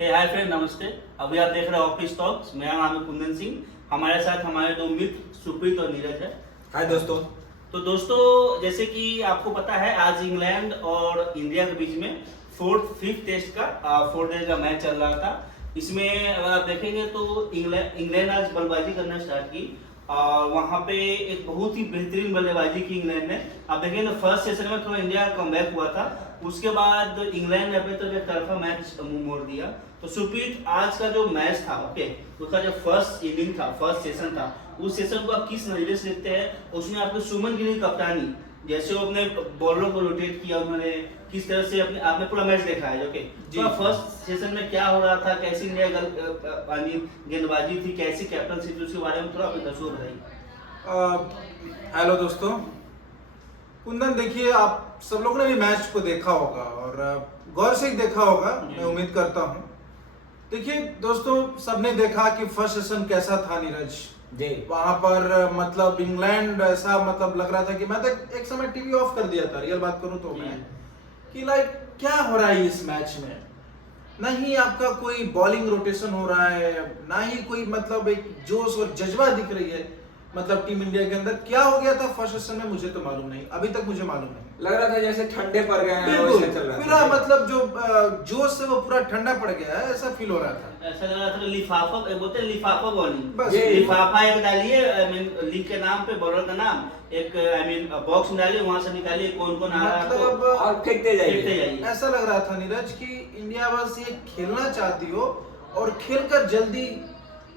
Hi friend, नमस्ते। अभी आप देख रहे हैं ऑफिस टॉक्स। मेरा नाम है कुंदन सिंह। हमारे साथ हमारे दो मित्र सुप्रीत और नीरज है। हाय दोस्तों। तो दोस्तों, जैसे कि आपको पता है, आज इंग्लैंड और इंडिया के बीच में फिफ्थ टेस्ट का 4 डे का मैच चल रहा था। इसमें अगर आप देखेंगे तो इंग्लैंड आज बल्लेबाजी करना स्टार्ट की और वहां पे एक बहुत ही बेहतरीन बल्लेबाजी की इंग्लैंड ने। आप देखेंगे तो फर्स्ट सेशन में थोड़ा इंडिया का कमबैक हुआ था, उसके बाद इंग्लैंड ने अपने तरफ एक तरफा मैच मोड़ दिया। तो सुप्रीत, आज का जो मैच था, ओके, उसका जो फर्स्ट इनिंग था, फर्स्ट सेशन था, उस सेशन को आप किस नजरिए से देखते हैं? उसमें आपने सुमन गिल की कप्तानी, जैसे वो अपने बॉलरों को रोटेट किया उन्होंने, किस तरह से अपने आपने पूरा मैच देखा है, ओके। तो फर्स्ट सेशन में क्या हो रहा था, कैसी इंडिया गेंदबाजी थी, कैसी कैप्टनशिप थी, उसके बारे में थोड़ा अपने दर्शकों को बताइए। हेलो दोस्तों। कुंदन, देखिए, आप सब लोगों ने भी मैच को देखा होगा और गौर से ही देखा होगा, मैं उम्मीद करता हूँ। देखिए दोस्तों, सबने देखा कि फर्स्ट सेशन कैसा था नीरज जी। वहां पर मतलब इंग्लैंड ऐसा मतलब लग रहा था कि मैं तो एक समय टीवी ऑफ कर दिया था, रियल बात करूं तो मैं कि लाइक क्या हो रहा है इस मैच में। ना ही आपका कोई बॉलिंग रोटेशन हो रहा है, ना ही कोई मतलब एक जोश और जज्बा दिख रही है मतलब टीम इंडिया के अंदर। क्या हो गया था फर्स्ट सेशन में मुझे तो मालूम नहीं, अभी तक मुझे मालूम नहीं। लग रहा था जैसे ठंडे पड़ गए हैं, बिल्कुल चल रहा पूरा मतलब जो जोश है वो पूरा ठंडा पड़ गया है, ऐसा फील हो रहा था। ऐसा लग रहा था लिफाफा बोलते हैं, लिफाफा बॉलिंग। बस लिफाफा एक डालिए, लीग के नाम पे, बॉलर का नाम, एक बॉक्स में डालिए, वहां से निकालिए कौन कौन आ रहा है मतलब और फेंकते जाइए। ऐसा लग रहा था नीरज कि इंडिया बस ये खेलना चाहती हो और खेलकर जल्दी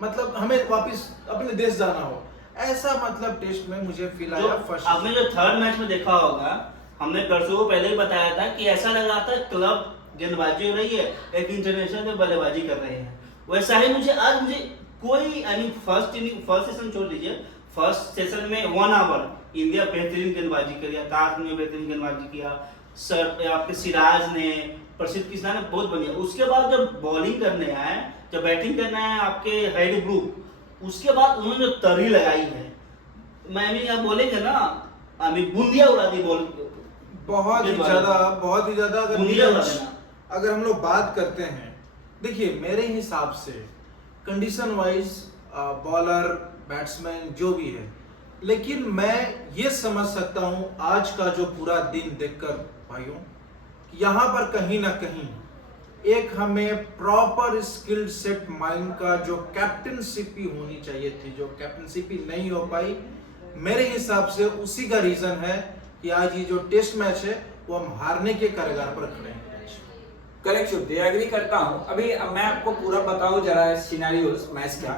मतलब हमें वापस अपने देश जाना हो, ऐसा मतलब टेस्ट में मुझे फील आया। फर्स्ट आपने जो थर्ड मैच में देखा होगा, हमने दर्शकों को पहले ही बताया था कि ऐसा लग रहा था क्लब गेंदबाजी हो रही है, एक इंटरनेशनल में बल्लेबाजी कर रहे हैं। वैसा ही मुझे कोई फर्स्ट सेशन छोड़ दीजिए, फर्स्ट सेशन में 1 आवर इंडिया बेहतरीन गेंदबाजी करी, आकाश ने बेहतरीन गेंदबाजी किया, सर आपके सिराज ने, प्रसिद्ध कृष्णा ने बहुत बढ़िया। उसके बाद जब बॉलिंग करने आए, जब बैटिंग करने आए आपके हेड ग्रुप, उसके बाद उन्होंने जो तरी लगाई है, मैं भी आप बोलेंगे ना, अभी बूंदिया उड़ा दी बॉल, बहुत ही ज्यादा। अगर हम लोग बात करते हैं, देखिए मेरे हिसाब से कंडीशन वाइज बॉलर बैट्समैन जो भी है, लेकिन मैं ये समझ सकता हूं आज का जो पूरा दिन देखकर भाइयों, यहाँ पर कहीं ना कहीं एक हमें प्रॉपर स्किल सेट माइंड का जो कैप्टनशिप ही होनी चाहिए थी, जो कैप्टनशिप ही नहीं हो पाई। मेरे हिसाब से उसी का रीजन है कि आज ये जो टेस्ट मैच है वो हम हारने के कगार पर खड़े हैं। करेक्ट शुभ, एग्री करता हूं। अभी अब मैं आपको पूरा बताऊं जरा सिनेरियोस मैच का।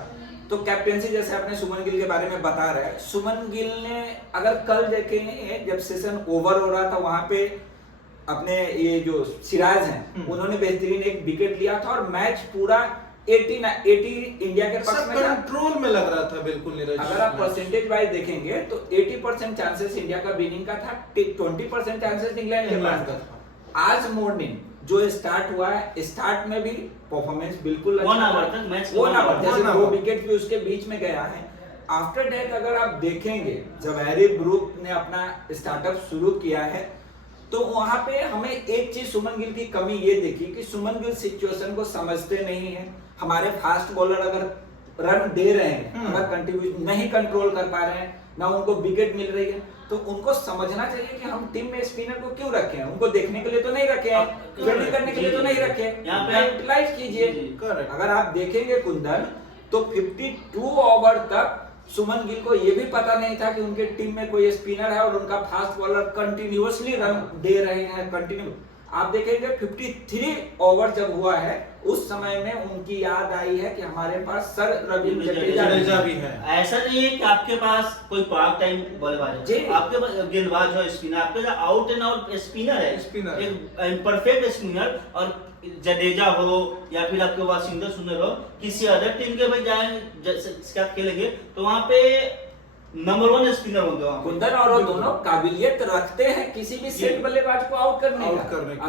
तो कैप्टेंसी जैसे आपने सुमन गिल के बारे में बता रहे हैं, सुमन गिल ने अगर कल देखें जब सेशन ओवर हो रहा था, वहां पे अपने ये जो सिराज हैं उन्होंने बेहतरीन एक विकेट लिया था और मैच पूरा 80 इंडिया के पक्ष में कंट्रोल में लग रहा था बिल्कुल नीरज। अगर आप परसेंटेज वाइज देखेंगे तो 80% चांसेस इंडिया का विनिंग का था, 20% चांसेस इंग्लैंड के पास का था। आज मॉर्निंग जो स्टार्ट हुआ है, स्टार्ट में भी परफॉर्मेंस बिल्कुल अच्छा, 1 आवर तक मैच, 1 आवर जैसे 2 विकेट भी उसके बीच में गया है। आफ्टर दैट अगर आप देखेंगे जब हैरी ब्रूक ने अपना स्टार्टअप शुरू किया है, तो वहां पे हमें एक चीज सुमन गिल की कमी ये देखी कि सुमन गिल सिचुएशन को समझते नहीं है। हमारे फास्ट बॉलर अगर रन दे रहे हैं, अगर कंट्रीब्यूशन नहीं कंट्रोल कर पा रहे हैं, ना उनको विकेट मिल रही है, तो उनको समझना चाहिए कि हम टीम में स्पिनर को क्यों रखे हैं। उनको देखने के लिए तो नहीं रखे हैं, फील्डिंग करने के लिए तो नहीं रखे हैं, यहाँ पे यूटिलाइज कीजिए। अगर आप देखेंगे कुंदन, तो 52 ओवर तक सुमन गिल को यह भी पता नहीं था कि उनके टीम में कोई स्पिनर है और उनका फास्ट बॉलर कंटिन्यूअसली रन दे रहे हैं, कंटिन्यू। आप देखेंगे 53 ओवर जब हुआ है, उस समय में उनकी याद आई है कि हमारे पास सर रविंद्र जडेजा भी है। ऐसा नहीं है कि आपके पास कोई पार्ट टाइम बल्लेबाज है, आपके पास गेंदबाज हो, स्पिनर, आपके pass out and out spinner है, एक परफेक्ट स्पिनर। और जडेजा हो या फिर आपके पास सुंदर हो, किसी अदर टीम के भाई जाए खेलेंगे तो वहां पे नंबर 1 स्पिनर होंगे कुंदन, और वो दोनों काबिलियत रखते हैं किसी भी सेट बल्लेबाज को आउट करने का।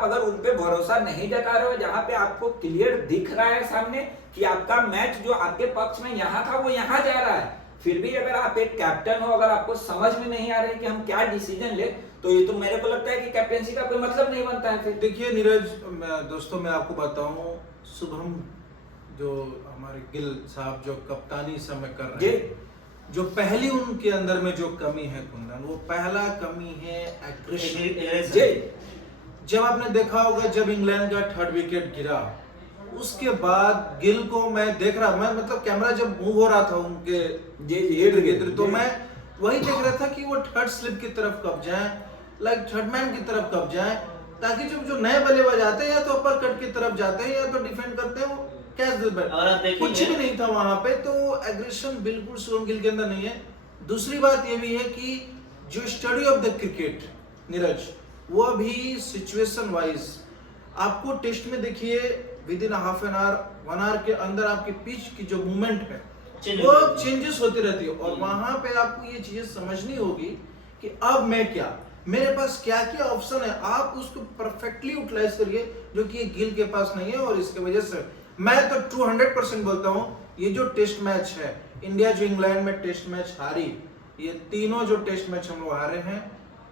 अगर उन पे भरोसा नहीं जता रहे हो, जहां पे आपको क्लियर दिख रहा है सामने कि आपका मैच जो आपके पक्ष में यहाँ था वो यहाँ जा रहा है, फिर भी अगर आप एक कैप्टन हो, अगर आपको समझ में नहीं आ रहा है कि हम क्या डिसीजन ले, तो ये तो मेरे को लगता है कि कैप्टेंसी का कोई मतलब नहीं बनता है फिर। देखिए नीरज, दोस्तों मैं आपको बताऊं, शुभम जो हमारे गिल साहब जो कप्तानी इस समय कर रहे हैं, जो पहली उनके अंदर में जो कमी है कुंदन, वो पहला कमी है एग्रेशन। जब आपने देखा होगा जब इंग्लैंड का 3rd विकेट गिरा, उसके बाद गिल को मैं देख रहा, मैं मतलब कैमरा जब मूव हो रहा था उनके तो मैं वही देख रहा था कि वो 3rd स्लिप की तरफ कब जाए, लाइक 3rd मैन की तरफ कब जाए, ताकि जो नए बल्लेबाज आते हैं या तो अपर कट की तरफ जाते हैं या तो डिफेंड करते हैं, वो कैच दे बैठ, कुछ भी नहीं था वहां पे। तो एग्रेशन बिल्कुल शुभम गिल के अंदर नहीं है। दूसरी बात ये भी है कि जो study of the cricket Neeraj, वो अभी सिचुएशन वाइज आपको टेस्ट में देखिए within half an hour 1 hour के अंदर आपकी पिच की जो मूवमेंट है वो चेंजेस होती रहती है, और वहां पे आपको ये चीजें समझनी होगी कि अब मैं क्या, मेरे पास क्या क्या ऑप्शन है, आप उसको परफेक्टली यूटिलाइज करिए, जो कि गिल के पास नहीं है। और इसके वजह से मैं तो 200% बोलता हूं, ये जो टेस्ट मैच है, इंडिया जो इंग्लैंड में टेस्ट मैच हारी, ये तीनों जो टेस्ट मैच हम लोग हारे हैं,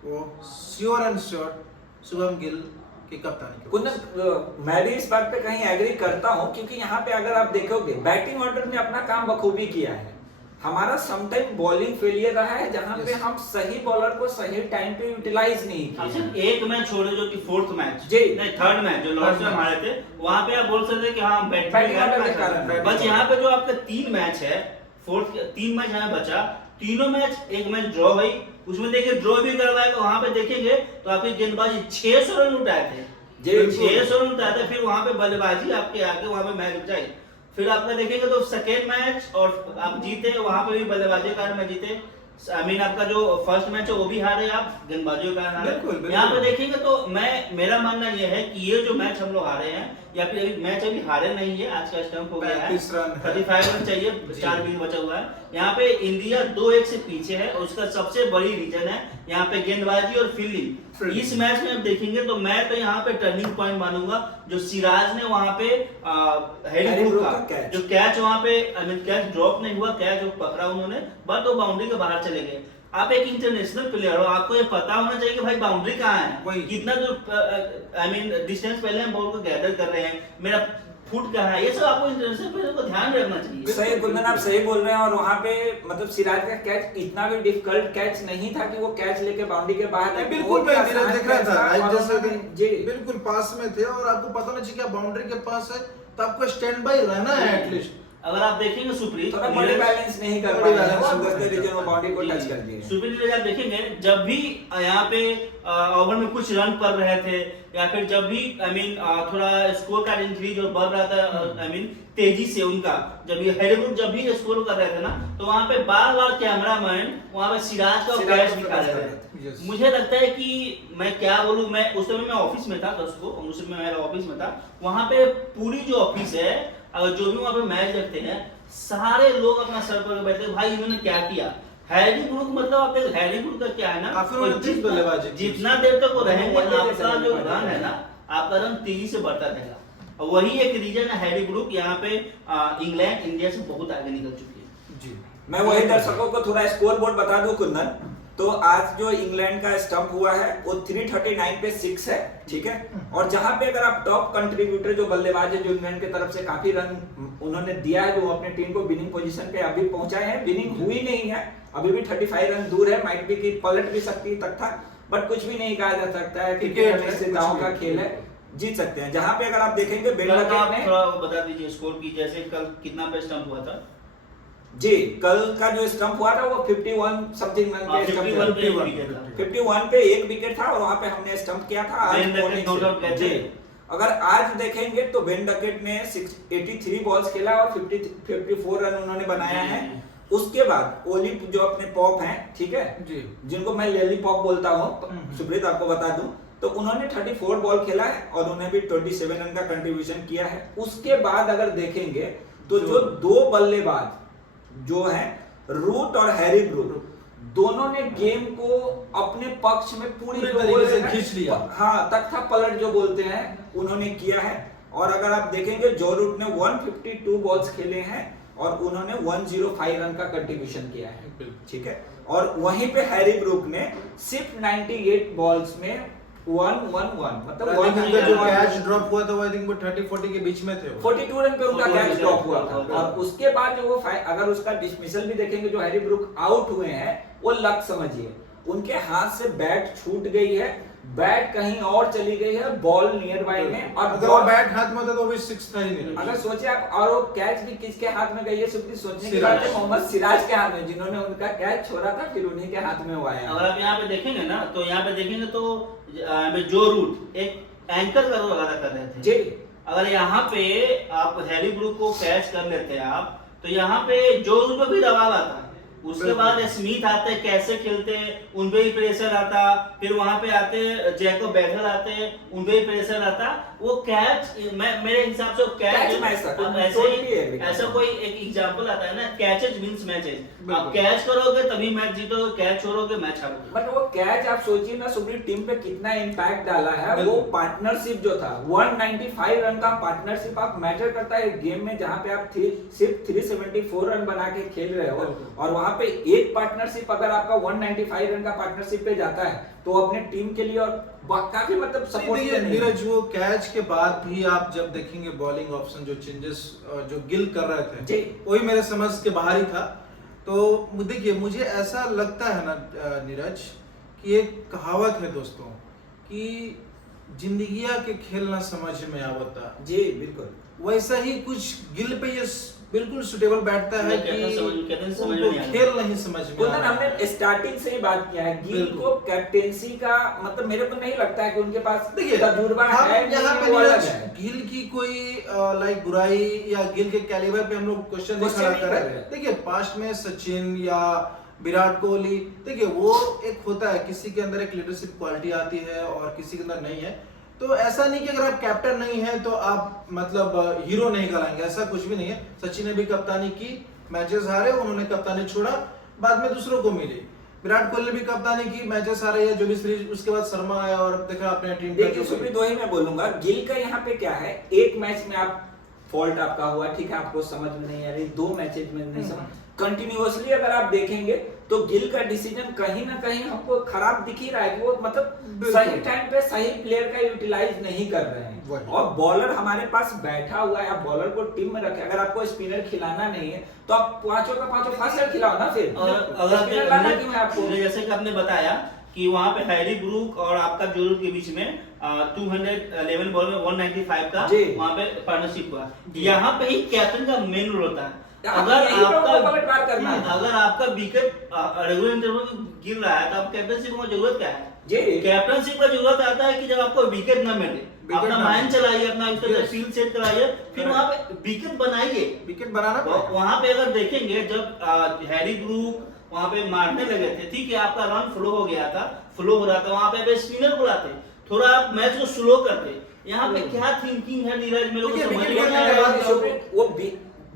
वो sure and sure Shubham Gill की कप्तानी कुंदन, मैं भी इस बात पे कहीं एग्री करता हूं, क्योंकि यहाँ पे अगर आप देखोगे बैटिंग ऑर्डर ने अपना काम बखूबी किया है। हमारा समटाइम बॉलिंग फेलियर रहा है, जहां पे हम सही बॉलर को सही टाइम पे यूटिलाइज नहीं किया। एक मैच छोड़े जो कि 4th मैच जी नहीं 3rd मैच जो लॉर्ड्स में हमारे थे, वहां पे आप बोल सकते हैं कि हाँ बैटिंग ऑर्डर के कारण। बस यहाँ पे जो आपका 3 मैच है, 3 मैच यहाँ बचा, तीनों मैच, एक मैच ड्रॉ हुई, उसमें देखिए ड्रॉ भी करवाएगा, वहां पे देखेंगे तो आपकी गेंदबाजी 600 रन उठाए थे, 600 रन उठाए थे। फिर वहां पे बल्लेबाजी आपके आगे वहां पे मैच उठाई। फिर आपका देखेंगे तो 2nd मैच और आप जीते, वहां पे भी बल्लेबाजी के कारण में जीते। आपका जो 1st मैच है वो भी हारे आप, गेंदबाजियों का हारे। यहाँ पे देखेंगे तो मेरा मानना ये है कि ये जो मैच हम लोग हारे हैं, या फिर मैच अभी हारे नहीं है, आज का स्टंप हो गया है, 35 रन चाहिए, 4 विकेट बचा हुआ है। यहाँ पे इंडिया 2-1 से पीछे है, और उसका सबसे बड़ी रीजन है यहाँ पे गेंदबाजी और फील्डिंग। इस मैच में आप देखेंगे तो मैं तो यहाँ पे टर्निंग पॉइंट मानूंगा जो सिराज ने वहां पे हैरी ब्रूक का जो कैच वहां पे, कैच ड्रॉप नहीं हुआ, कैच जो पकड़ा उन्होंने, बट वो बाउंड्री के बाहर चले गए। आप एक इंटरनेशनल प्लेयर हो, आपको ये पता होना चाहिए कि भाई बाउंड्री कहाँ है, कितना दूर डिस्टेंस पहले हम बॉल को गैदर कर रहे हैं, मेरा फुट कहाँ है, ये सब आपको इंटरनेशनल प्लेयर को ध्यान रखना चाहिए। सही कुंदन, आप सही बोल रहे हैं। और वहाँ पे मतलब सिराज का कैच इतना भी डिफिकल्ट कैच नहीं था कि वो कैच लेके बाउंड्री के बाहर, बिल्कुल मैं देख रहा था जैसे जी बिल्कुल पास में थे, और आपको पता नहीं चाहिए बाउंड्री के पास है तो आपको स्टैंड बाय रहना है एटलीस्ट। अगर आप देखेंगे सुप्रीत थोड़ा बॉडी बैलेंस नहीं कर पाए हैं, वो रीजन में बॉडी को टच कर दिए। सुप्रीत आप देखेंगे जब भी यहाँ पे ओवर में कुछ रन पड़ रहे थे, या फिर जब भी थोड़ा स्कोर का इंक्रीज और बढ़ रहा था, तेजी से उनका, जब ये हैरी ब्रूक जब भी स्कोर कर रहे थे ना, तो वहाँ पे बार-बार कैमरामैन वहाँ पे सिराज का कैच निकाल रहे थे। मुझे लगता है कि मैं क्या बोलूं, मैं उस समय मैं ऑफिस में था, दोस्तों उस समय मेरा ऑफिस में था, वहाँ पे पूरी जो ऑफिस है, अगर जो भी वहाँ पे मैच देखते हैं, सारे लोग अपना सर पर बैठते हैं, भाई इन्होंने क्या किया। हैरी ब्रूक मतलब आप हैरी ब्रूक का क्या है ना, जितना देर तक वो रहेंगे, आपका जो रन है ना, आपका रन तेजी से बढ़ता रहेगा। और वही एक रीजन है हैरी ब्रूक यहाँ पे इंग्लैंड इंडिया से बहुत आगे निकल चुकी है। जी मैं वही दर्शकों को थोड़ा स्कोर बोर्ड बता दूं कुंदन, तो आज जो इंग्लैंड का स्टंप हुआ है वो 339 पे 6 है, ठीक है। और जहां पे अगर आप टॉप कंट्रीब्यूटर जो बल्लेबाज है, जो इंग्लैंड की तरफ से काफी रन उन्होंने दिया है, जो अपने टीम को विनिंग पोजीशन पे अभी पहुंचाए हैं, विनिंग हुई नहीं है, अभी भी 35 रन दूर है, माइट बी की पलट भी सकती तक था, बट कुछ भी नहीं कहा जा सकता है, क्रिकेट निश्चितताओं का खेल है, जीत सकते हैं। जहां पे अगर आप देखेंगे बेन डकेट ने, थोड़ा बता दीजिए स्कोर की, जैसे कल कितना पे स्टंप हुआ था? जी कल का जो स्टंप हुआ था वो 51 समथिंग रन पे स्टंप हुआ, 51 पे 1 विकेट था, और वहां पे हमने स्टंप किया था आज। जी अगर आज देखेंगे तो बेन डकेट ने 83 बॉल्स खेला और 54 रन उन्होंने बनाया है। उसके बाद ओली जो अपने पॉप हैं, ठीक है जी, जिनको मैं लेली पॉप बोलता हूँ, सुप्रीत आपको बता दूं, तो उन्होंने 34 बॉल खेला है और उन्हें भी 27 रन का कंट्रीब्यूशन किया है। उसके बाद अगर देखेंगे तो जो 2 बल्लेबाज जो है रूट और हैरी ब्रूक, दोनों ने गेम को अपने पक्ष में पूरी तरीके से खींच लिया, हाँ तख्ता पलट जो बोलते हैं उन्होंने किया है। और अगर आप देखेंगे जो रूट ने 152 बॉल्स खेले हैं और उन्होंने 105 रन का कंट्रीब्यूशन किया है, बिल्कुल। ठीक है। और वहीं पे हैरी ब्रूक ने सिर्फ 98 बॉल्स में 111 मतलब I think उनका जो 111 कैच ड्रॉप हुआ था वो आई थिंक वो 30-40 के बीच में थे वो। 42 रन पे उनका 42 कैच ड्रॉप हुआ था। हाँ। और उसके बाद जो वो अगर उसका डिसमिसल भी देखेंगे, जो हैरी ब्रूक आउट हुए हैं, वो लक समझिए, उनके हाथ से बैट छूट गई है, बैट कहीं और चली गई है, बॉल नियर बाय में, और अगर वो बैट हाथ में होता तो वो 6 था ही नहीं। अगर सोचे आप, और वो कैच भी किसके हाथ में गई है, सिर्फ सोचने की बात है, सिराज। मोहम्मद सिराज के हाथ में, जिन्होंने उनका कैच छोड़ा था, फिर उन्हीं के हाथ में वो आया। अगर आप यहाँ पे देखेंगे ना, तो यहाँ पे देखेंगे तो जो रूट एक एंकर का रोल अदा कर रहे थे जी। अगर यहाँ पे आप हैरी ब्रूक को कैच कर लेते हैं आप, तो यहाँ पे जो रूट पे भी दबाव आता है, उसके बाद स्मिथ आते, कैसे खेलते, उन पे भी प्रेशर आता, फिर वहां पे आते जैकोब बैटल आते, उन पे भी प्रेशर आता। वो कैच मेरे हिसाब से Catch match था, अब totally agree। ऐसा कोई एक एग्जांपल आता है ना, कैचेज विंस मैचेस। आप बिल्कुल। कैच करोगे तभी मैच जीतोगे, कैच छोड़ोगे मैच हारोगे। बट वो कैच आप सोचिए ना, सुप्रीम टीम पे कितना इम्पैक्ट डाला है। वो बिल्कुल। पार्टनरशिप जो था, 195 रन का पार्टनरशिप आप मैटर करता है गेम में, जहां पे आप सिर्फ 374 रन बना के खेल रहे हो, बिल्कुल। और वहां पे एक पार्टनरशिप अगर आपका 195 रन का पार्टनरशिप पे जाता है, तो अपने टीम के लिए और काफी मतलब सपोर्ट देखिए नीरज, वो कैच के बाद भी आप जब देखेंगे बॉलिंग ऑप्शन जो चेंजेस जो गिल कर रहे जी। थे, वही मेरे समझ के बाहर ही था। तो देखिए मुझे ऐसा लगता है ना नीरज, कि एक कहावत है दोस्तों कि जिंदगिया के खेल ना समझ में आवता, जी बिल्कुल वैसा ही कुछ गिल पे ये बिल्कुल सुटेबल बैठता है कहते हैं समझ उनको में नहीं आता। खेल नहीं समझ में कुंदन, आ रहा है। हमने स्टार्टिंग से ही बात किया है, गिल बिल्कुल। को कैप्टेंसी का मतलब मेरे को नहीं लगता है कि उनके पास देखिए तजुर्बा हम है, यहाँ नहीं, पे वो अलग नीरज है। गिल की कोई लाइक बुराई या गिल के कैलिबर पे हम लोग क्वेश्चन नहीं Question खड़ा नहीं कर कर रहे। रहे। देखिए पास्ट में सचिन या विराट कोहली, देखिए वो एक होता है, किसी के अंदर एक लीडरशिप क्वालिटी आती है और किसी के अंदर नहीं है। तो ऐसा नहीं कि अगर आप कैप्टन नहीं है तो आप मतलब हीरो नहीं कहलाएंगे, ऐसा कुछ भी नहीं है। सचिन ने भी कप्तानी की, मैचेस हारे, उन्होंने कप्तानी छोड़ा, बाद में दूसरों को मिली। विराट कोहली ने भी कप्तानी की, मैचेस हारे या जो भी सीरीज, उसके बाद शर्मा आया और देखा अपने टीम का देखिए सुप्रीत, वही मैं बोलूंगा, गिल का यहाँ पे क्या है, एक मैच में आप फॉल्ट आपका हुआ, ठीक है, आपको समझ में नहीं आ रही, 2 मैचेज में नहीं समझ, कंटिन्यूअसली अगर आप देखेंगे तो गिल का डिसीजन कहीं ना कहीं हमको खराब दिख ही रहा है कि वो मतलब बिल्कुल। सही टाइम पे सही प्लेयर का यूटिलाइज नहीं कर रहे हैं। वही। और बॉलर हमारे पास बैठा हुआ है, आप बॉलर को टीम में रखे, अगर आपको स्पिनर खिलाना नहीं है तो आप पांचों का पांचों फास्ट खिलाओ ना, फिर और अगर स्पिनर लाना क्यों है आपको? जैसे कि आपने बताया कि वहां पे हैरी ब्रूक और आपका जोरूर के बीच में 211 बॉल में 195 का जी। वहां पे पार्टनरशिप हुआ। यहाँ पे ही कैप्टन का मेन रोल होता है। अगर पलटवार करना है। अगर आपका विकेट रेगुलर इंटरवल गिर रहा है तो आप कैप्टनशिप में जरूरत क्या है? जी। कैप्टनशिप का जरूरत आता है कि जब आपको विकेट ना मिले, अपना ना माइंड मिले। चलाइए, अपना Yes. फील्ड सेट कराइए, फिर वहां पे विकेट बनाइए। विकेट बनाना तो वहां पे अगर देखेंगे जब हैरी ब्रूक वहां पे मारने लगे थे, ठीक है, आपका रन फ्लो हो गया था, फ्लो हो रहा था, वहां पे स्पिनर बुलाते, थोड़ा आप मैच को स्लो करते। यहाँ पे क्या थिंकिंग है नीरज, मेरे को देखिए, समझ विकेट नहीं गिरने आ के रहा बाद है। सुप्रीत, वो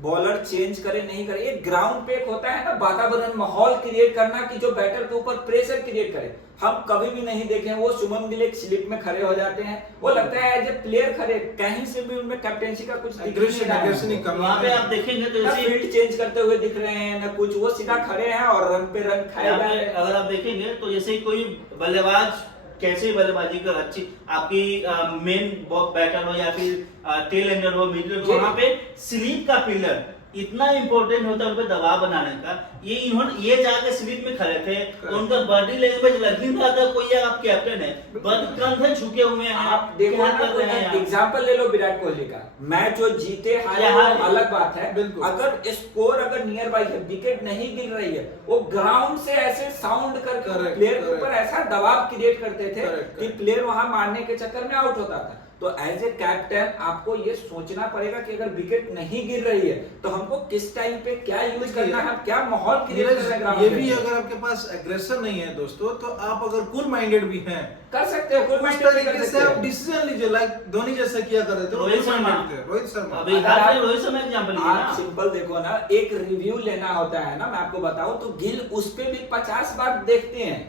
बॉलर चेंज करे नहीं करे, एक ग्राउंड पे एक होता है ना वातावरण, माहौल क्रिएट करना कि जो बैटर के ऊपर प्रेशर क्रिएट करे। हम कभी भी नहीं देखे वो शुभम गिल एक स्लिप में खड़े हो जाते हैं, वो लगता है एज ए प्लेयर खड़े, कहीं से भी उनमें कैप्टेंसी का कुछ दिख नहीं रहा है। वहां पे आप देखेंगे तो ना जैसे फील्ड चेंज करते हुए दिख रहे हैं ना कुछ, वो सीधा खड़े हैं और रन पे रन खाए यहाँ जा पे रहे हैं। अगर आप देखेंगे तो जैसे कोई बल्लेबाज कैसे बल्लेबाजी कर अच्छी आपकी मेन बैटर हो या फिर टेल एंडर हो, मिडल हो, वहां पे स्लीप का पिलर इतना इंपॉर्टेंट होता है उन पे दबाव बनाने का। ये जाके स्लीप में खड़े थे, तो उनका बॉडी लैंग्वेज लग ही रहा था कोई आप कैप्टन है, कंधे झुके हुए हैं, आप देखो क्या ना, कर रहे हैं आप? एग्जांपल ले लो विराट कोहली का, मैच जो जीते हारे यहाँ वो अलग बात है, बिल्कुल। अगर स्कोर अगर नियर बाई है, विकेट नहीं गिर रही है, वो ग्राउंड से ऐसे साउंड करके Correct, प्लेयर के correct। ऊपर ऐसा दबाव क्रिएट करते थे Correct, कि प्लेयर वहां मारने के चक्कर में आउट होता था। तो एज ए कैप्टन आपको ये सोचना पड़ेगा कि अगर विकेट नहीं गिर रही है तो हमको किस टाइम पे क्या यूज करना है, क्या माहौल क्रिएट नीरज, करना है ये ग्राउंड भी में। अगर आपके पास एग्रेशन नहीं है दोस्तों, तो आप अगर कूल माइंडेड भी हैं, कर सकते हो, कोई उस माइंड नहीं कर तरीके से सकते आप हो। डिसीजन लीजिए, लाइक धोनी जैसा किया करते थे, रोहित शर्मा। रोहित शर्मा। अभी अगर हाल आप- में रोहित शर्मा एग्जांपल लीजिए आप ना। सिंपल देखो ना, एक रिव्यू लेना होता है ना, मैं आपको बताऊं तो गिल उस पे भी 50 बार देखते हैं,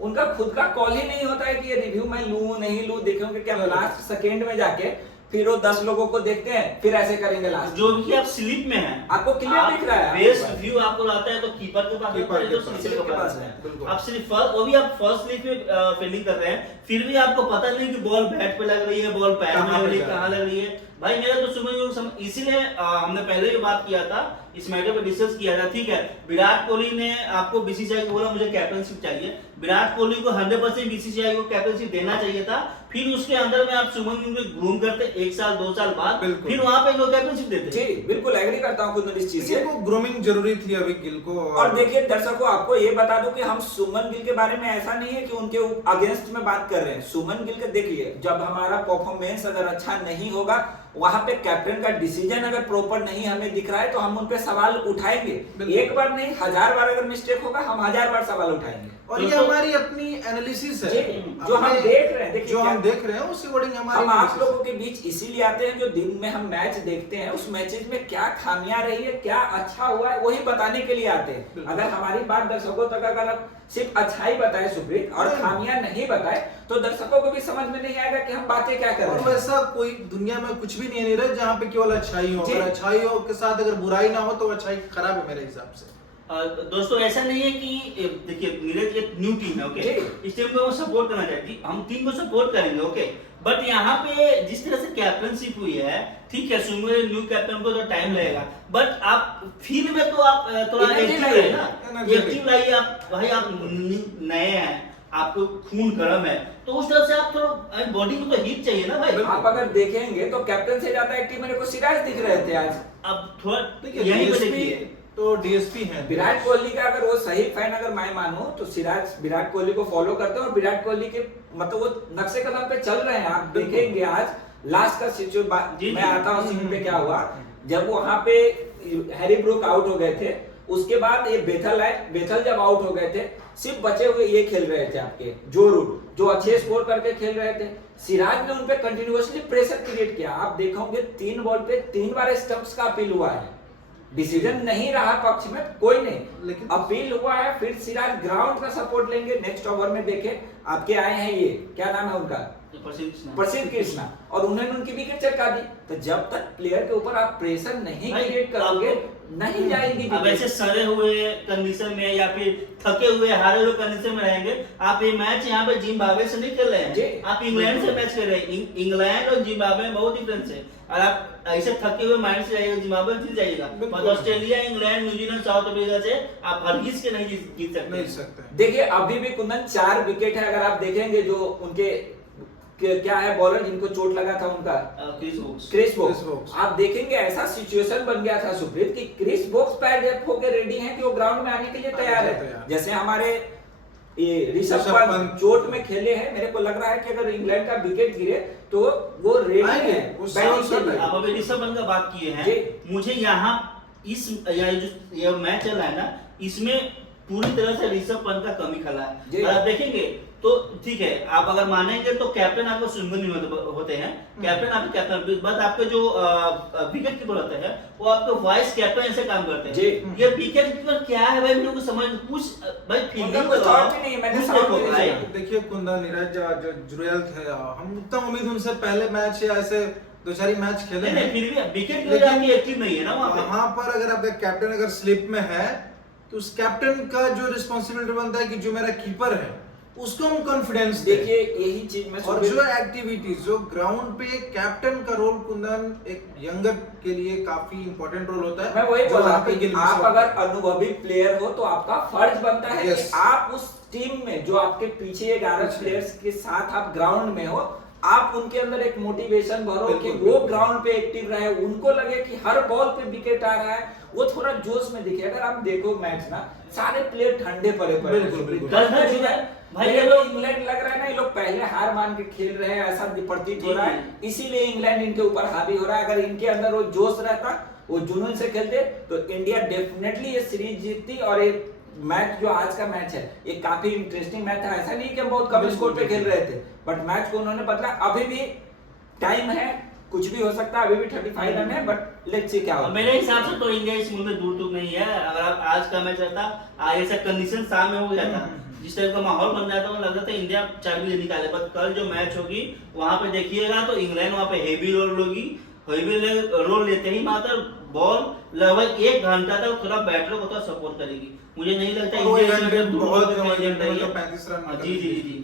उनका खुद का कॉल ही नहीं होता है कि ये रिव्यू मैं लूं नहीं लूं, देखूं कि क्या लास्ट सेकंड में जाके फिर वो 10 लोगों को देखते हैं, फिर ऐसे करेंगे लास्ट। जो भी आप स्लिप में हैं, आपको क्लियर दिख रहा है, बेस्ट व्यू आपको आता है तो कीपर के पास कीपर आता है, के तो पास, स्लिप के पास बिल्कुल। है। आप सिर्फ फर्स्ट, वो भी आप फर्स्ट स्लिप में फील्डिंग कर रहे हैं, फिर भी आपको पता नहीं कि बॉल बैट पे लग रही है, बॉल पैड में लग रही है, कहाँ लग रही है। भाई मेरा तो सुमन, इसीलिए हमने पहले भी बात किया था, इस मैटर पे डिस्कस किया था। ठीक है, विराट कोहली ने आपको बीसीसीआई को बोला मुझे कैप्टनशिप चाहिए, विराट कोहली को 100% बीसीसीआई को कैप्टनशिप देना चाहिए था। फिर उसके अंदर में आप सुमन गिल को ग्रूम करते 1 साल 2 साल बाद, फिर वहां पे लोग कैप्टनशिप देते। जी बिल्कुल एग्री करता हूँ खुद इस चीज से। ग्रूमिंग जरूरी थी अभी गिल को। और देखिए दर्शकों, आपको ये बता दूं कि हम सुमन गिल के बारे में ऐसा नहीं है कि उनके अगेंस्ट में बात कर रहे हैं। सुमन गिल के देखिए, जब हमारा परफॉर्मेंस अगर अच्छा नहीं होगा, वहां पे कैप्टन का डिसीजन अगर प्रॉपर नहीं हमें दिख रहा है, तो हम उन पे सवाल उठाएंगे। एक बार नहीं, 1000 बार अगर मिस्टेक होगा, हम 1000 बार सवाल उठाएंगे। और ये हमारी अपनी एनालिसिस है, जो हम देख रहे हैं, देखिए जो हम देख रहे हैं उसके अकॉर्डिंग हमारी हम आप analysis है। लोगों के बीच इसीलिए आते हैं, जो दिन में हम मैच देखते हैं, उस मैचेस में क्या खामियां रही है, क्या अच्छा हुआ है, वही बताने के लिए आते हैं। अगर हमारी बात दर्शकों तक अगर आप सिर्फ अच्छाई बताए सुप्रीत, और खामियां नहीं बताए, तो दर्शकों को भी समझ में नहीं आएगा कि हम बातें क्या कर रहे और हैं। वैसा कोई दुनिया में कुछ भी नहीं रहा जहाँ पे केवल अच्छाई हो। जी। अगर अच्छाई हो के साथ अगर बुराई ना हो तो अच्छाई खराब है मेरे हिसाब से। दोस्तों ऐसा नहीं है कि देखिए नीरज एक न्यू टीम है, ओके, इस टीम को सपोर्ट करना चाहिए, हम टीम को सपोर्ट करेंगे, ओके, बट यहाँ पे जिस तरह से कैप्टनशिप हुई है, ठीक है, सुमन न्यू कैप्टन को तो टाइम लगेगा, बट आप फील्ड में तो आप थोड़ा एक्टिव रहिए ना, एक्टिव रहिए आप। भाई आप नए हैं, आपको खून गर्म है, तो उस तरह से आप थोड़ा बॉडी को तो हीट चाहिए ना भाई। आप अगर देखेंगे तो कैप्टन से ज्यादा एक्टिव मेरे को सिराज दिख रहे थे आज। अब थोड़ा यहीं पे देखिए तो डीएसपी है विराट कोहली का, अगर वो सही फैन अगर मैं मानूं, तो सिराज विराट कोहली को फॉलो करते हैं, और विराट कोहली के मतलब वो नक्शे कदम पे चल रहे हैं। आप देखेंगे आज लास्ट का सिचुएशन, मैं आता हूं सीन पे क्या हुआ, जब वहां पे हैरी ब्रूक आउट हो गए थे, उसके बाद ये बेथल है, बेथल जब आउट हो गए थे, सिर्फ बचे हुए ये खेल रहे थे आपके जो रूट, जो अच्छे स्कोर करके खेल रहे थे। सिराज ने उन पे कंटिन्यूअसली प्रेशर क्रिएट किया। आप देखोगे 3 बॉल पे 3 बार स्टंप्स का अपील हुआ है, डिसीजन नहीं रहा पक्ष में, कोई नहीं, लेकिन अपील हुआ है। फिर सिराज ग्राउंड का सपोर्ट लेंगे। नेक्स्ट ओवर में देखे आपके आए हैं, ये क्या नाम है उनका, प्रसिद्ध कृष्णा, और उन्होंने उनकी विकेट चटका दी। तो जब तक प्लेयर के ऊपर आप प्रेशर नहीं क्रिएट करोगे, नहीं जाएगी। अब ऐसे सड़े हुए कंडीशन में या फिर थके हुए हारे हुए कंडीशन में रहेंगे, आप ये मैच यहाँ पे जिम्बाब्वे से नहीं खेल रहे हैं, आप इंग्लैंड से मैच खेल रहे हैं। इंग्लैंड और जिम्बाब्वे में बहुत डिफरेंस है, और आप ऐसे थके हुए माइंड से जाइएगा, जिम्बाब्वे जीत जाइएगा, और Australia, England, New Zealand, south Africa से आप हरगिज के नहीं जीत सकते। देखिए अभी भी कुंदन 4 विकेट है। अगर आप देखेंगे जो उनके क्या है बॉलर जिनको चोट लगा था, उनका क्रिस वोक्स, आप देखेंगे ऐसा सिचुएशन बन गया था सुप्रीत कि क्रिस वोक्स पैड अप होकर रेडी हैं कि वो ग्राउंड में आने के लिए तैयार है। जैसे हमारे ये ऋषभ पंत चोट में खेले हैं, मेरे को लग रहा है कि अगर इंग्लैंड का विकेट गिरे तो वो रेडी है बैटिंग के लिए। आप अभी ऋषभ पंत का बात किए हैं, मुझे यहाँ इस जो मैच चल रहा है ना, इसमें पूरी तरह से ऋषभ पंत का कमी खला है। आप देखेंगे तो ठीक है, आप अगर मानेंगे तो कैप्टन आपको सुमन गिल होते हैं, कैप्टन आपके कैप्टन, बस आपके जो विकेट कीपर होते हैं वो आपके वाइस कैप्टन ऐसे काम करते हैं। ये विकेट कीपर क्या है भाई, मेरे को समझ कुछ भाई फील्डिंग को थॉट ही नहीं, मैंने समझ देखिए कुंदन, नीरज जो जुरेल थे, हम उतना उम्मीद उनसे पहले मैच या ऐसे 2-4 मैच खेले हैं, फिर भी विकेट कीपर आपकी एक्टिव नहीं है ना वहां पर। अगर आपका कैप्टन अगर स्लिप में है तो उस कैप्टन का जो रिस्पांसिबिलिटी बनता है कि जो मेरा कीपर है उसको हम कॉन्फिडेंस देखिए, यही चीज में और जो एक्टिविटीज जो ग्राउंड पे कैप्टन का रोल कुंदन एक यंगर के लिए काफी इंपॉर्टेंट रोल होता है। मैं वही बोल रहा हूं कि आप अगर अनुभवी प्लेयर हो तो आपका फर्ज बनता है कि आप उस टीम में जो आपके पीछे 11 प्लेयर्स के साथ आप ग्राउंड में हो, आप उनके अंदर एक मोटिवेशन भरो कि वो ग्राउंड पे एक्टिव रहे, उनको लगे कि हर बॉल पे विकेट आ रहा है, वो थोड़ा जोश में दिखे। अगर आप देखो मैच ना, सारे प्लेयर ठंडे पड़े भाई, ये लोग इंग्लैंड लग रहा है ना, ये लोग पहले हार मान के खेल रहे हैं, ऐसा प्रतीत हो रहा है, इसीलिए इंग्लैंड इनके ऊपर हावी हो रहा है। अगर इनके अंदर वो जोश रहता, वो जुनून से खेलते, तो इंडिया डेफिनेटली ये सीरीज जीतती। और ये मैच जो आज का मैच है, ये काफी इंटरेस्टिंग मैच था। ऐसा नहीं कि हम बहुत कम स्कोर पे खेल रहे थे, बट मैच को उन्होंने बदला। अभी भी टाइम है, कुछ भी हो सकता है, अभी भी 35 रन है, बट लेट्स सी क्या होगा। मेरे हिसाब से तो इंडिया इस मुल्क में दूर नहीं है। अगर आप आज का मैच रहता, ऐसा कंडीशन सामने हो जाता, जिस टाइप का माहौल बन रहा था मुझे लग रहा था इंडिया 4 विकेट निकाले, पर कल जो मैच होगी वहां पे देखिएगा तो इंग्लैंड वहां पे हेवी रोल होगी, हेवी रोल लेते ही मात्र बॉल लगभग 1 घंटा तक थोड़ा बैटरों को थोड़ा सपोर्ट करेगी। मुझे नहीं लगता इंडिया बहुत जी जी जी जी।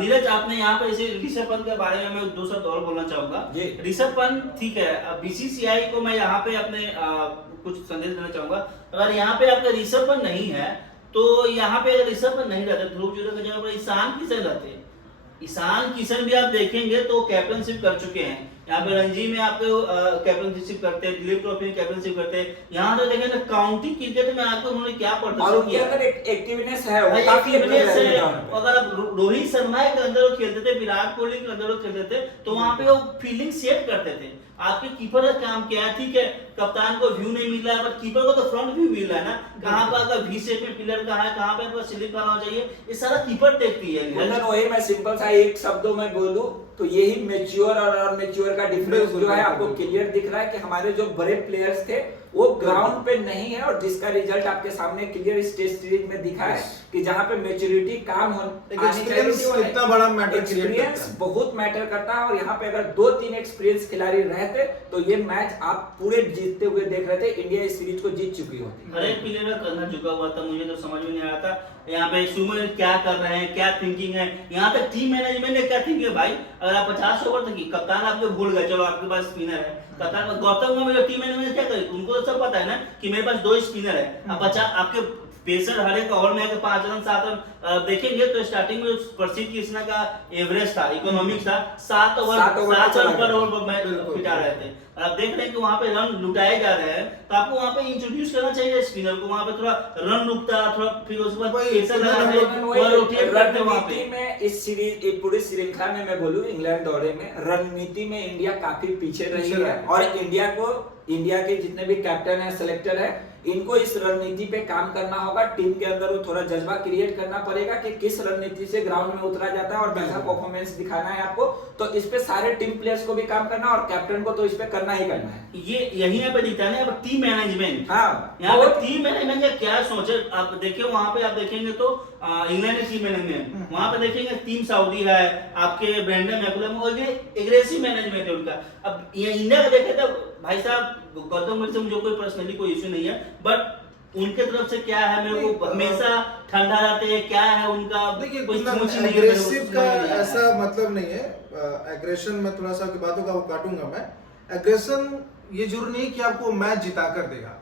नीरज आपने यहाँ पे इसे ऋषभ पंत के बारे में मैं 2 शब्द और बोलना चाहूंगा। ऋषभ पंत ठीक है, बीसीसीआई को मैं यहाँ पे अपने कुछ संदेश देना चाहूंगा। अगर यहाँ पे आपका ऋषभ पंत नहीं है तो यहाँ पे अगर ऋषभ पंत नहीं रहते, ध्रुव जुरैल की जगह पर ईशान किशन रहते। ईशान किशन भी आप देखेंगे तो कैप्टनशिप कर चुके हैं, यहाँ पे रणजी में आपको कैप्टनशिप करते हैं, दिलीप ट्रॉफी में कैप्टनशिप करते हैं। यहाँ तो देखें ना काउंटी क्रिकेट में आपको उन्होंने क्या प्रदर्शन किया, अगर एक एक्टिवनेस है वो काफी है। अगर आप रोहित शर्मा के अंदर वो खेलते थे, विराट कोहली के अंदर वो खेलते थे, तो वहाँ पे वो फील्डिंग सेट करते थे। आपके कीपर का काम क्या है, ठीक है कप्तान को व्यू नहीं मिल रहा है, पर कीपर को तो फ्रंट व्यू मिल रहा है ना, कहाँ पर आपका वी शेप में पिलर कहाँ है, कहाँ पे आपका स्लिप करना चाहिए, ये सारा कीपर देखती है। वही मैं सिंपल सा एक शब्दों में बोलूं तो यही मैच्योर और अनमैच्योर का डिफरेंस जो है आपको क्लियर दिख रहा है कि हमारे जो बड़े प्लेयर्स थे वो ग्राउंड पे नहीं है, और जिसका रिजल्ट आपके सामने क्लियर टेस्ट सीरीज में दिखा है कि जहां पे मैच्योरिटी काम आनी चाहिए, इतना बड़ा मैटर एक्सपीरियंस बहुत मैटर करता है। और यहाँ पे अगर 2-3 एक्सपीरियंस खिलाड़ी रहते तो ये मैच आप पूरे जीतते हुए देख रहे थे, इंडिया इस सीरीज को जीत चुकी होती। हर एक प्लेयर का करना झुका हुआ था, मुझे तो समझ में नहीं आ रहा था यहाँ पे सुमन क्या कर रहे हैं, क्या थिंकिंग है, यहाँ तक टीम मैनेजमेंट ने क्या थिंकिंग है। भाई अगर आप 50 ओवर तक कप्तान आपके भूल गए, चलो आपके पास स्पिनर है, कप्तान गौतम में टीम मैनेजमेंट क्या करे, उनको तो सब पता है ना कि मेरे पास 2 स्पिनर है। अब 50 आपके पेसर हर एक ओवर में 5 रन 7 रन देखेंगे तो स्टार्टिंग में प्रसिद्ध कृष्णा का एवरेज था, इकोनॉमिक्स था 7 ओवर 7 रन पर ओवर पिटा रहे थे। आप देख रहे हैं कि वहां पे रन लुटाए जा रहे हैं, तो आपको वहां पे इंट्रोड्यूस करना चाहिए स्पिनर को, वहां पे थोड़ा रन रुकता, थोड़ा फिर उसके बाद पेसर लगाते और रोटेट करते वहां पे। में इस सीरीज पूरी श्रृंखला में मैं बोलूं इंग्लैंड दौरे में रणनीति में इंडिया काफी पीछे रही है, और इंडिया के जितने भी कैप्टन है, सेलेक्टर है, इनको इस रणनीति पे काम करना होगा। टीम के अंदर वो थोड़ा जज्बा क्रिएट करना पड़ेगा कि किस रणनीति से ग्राउंड में उतरा जाता है और कैसा परफॉर्मेंस दिखाना है आपको, तो इस पे सारे टीम प्लेयर्स को भी काम करना और कैप्टन को तो इस पे करना ही करना है। ये यही यहाँ पे दिखता है ना टीम मैनेजमेंट। हाँ, यहाँ पे टीम मैनेजमेंट का क्या सोचे आप देखिए, वहां पे आप देखेंगे तो इंग्लैंड टीम मैनेजमेंट, वहां पे देखेंगे टीम सऊदी है, आपके ब्रेंडन मैकुलम और ये एग्रेसिव मैनेजमेंट है उनका। अब ये इंडिया का देखे तो भाई साहब गौतम गंभीर से मुझे कोई पर्सनली कोई इश्यू नहीं है, बट उनके तरफ से क्या है मेरे को हमेशा ठंडा रहते हैं, क्या है उनका देखिए कोई सोच नहीं है। एग्रेसिव का ऐसा मतलब नहीं है। एग्रेशन में थोड़ा सा की बातों का वो काटूंगा मैं। एग्रेशन ये जरूरी नहीं कि आपको मैच जिता कर देगा।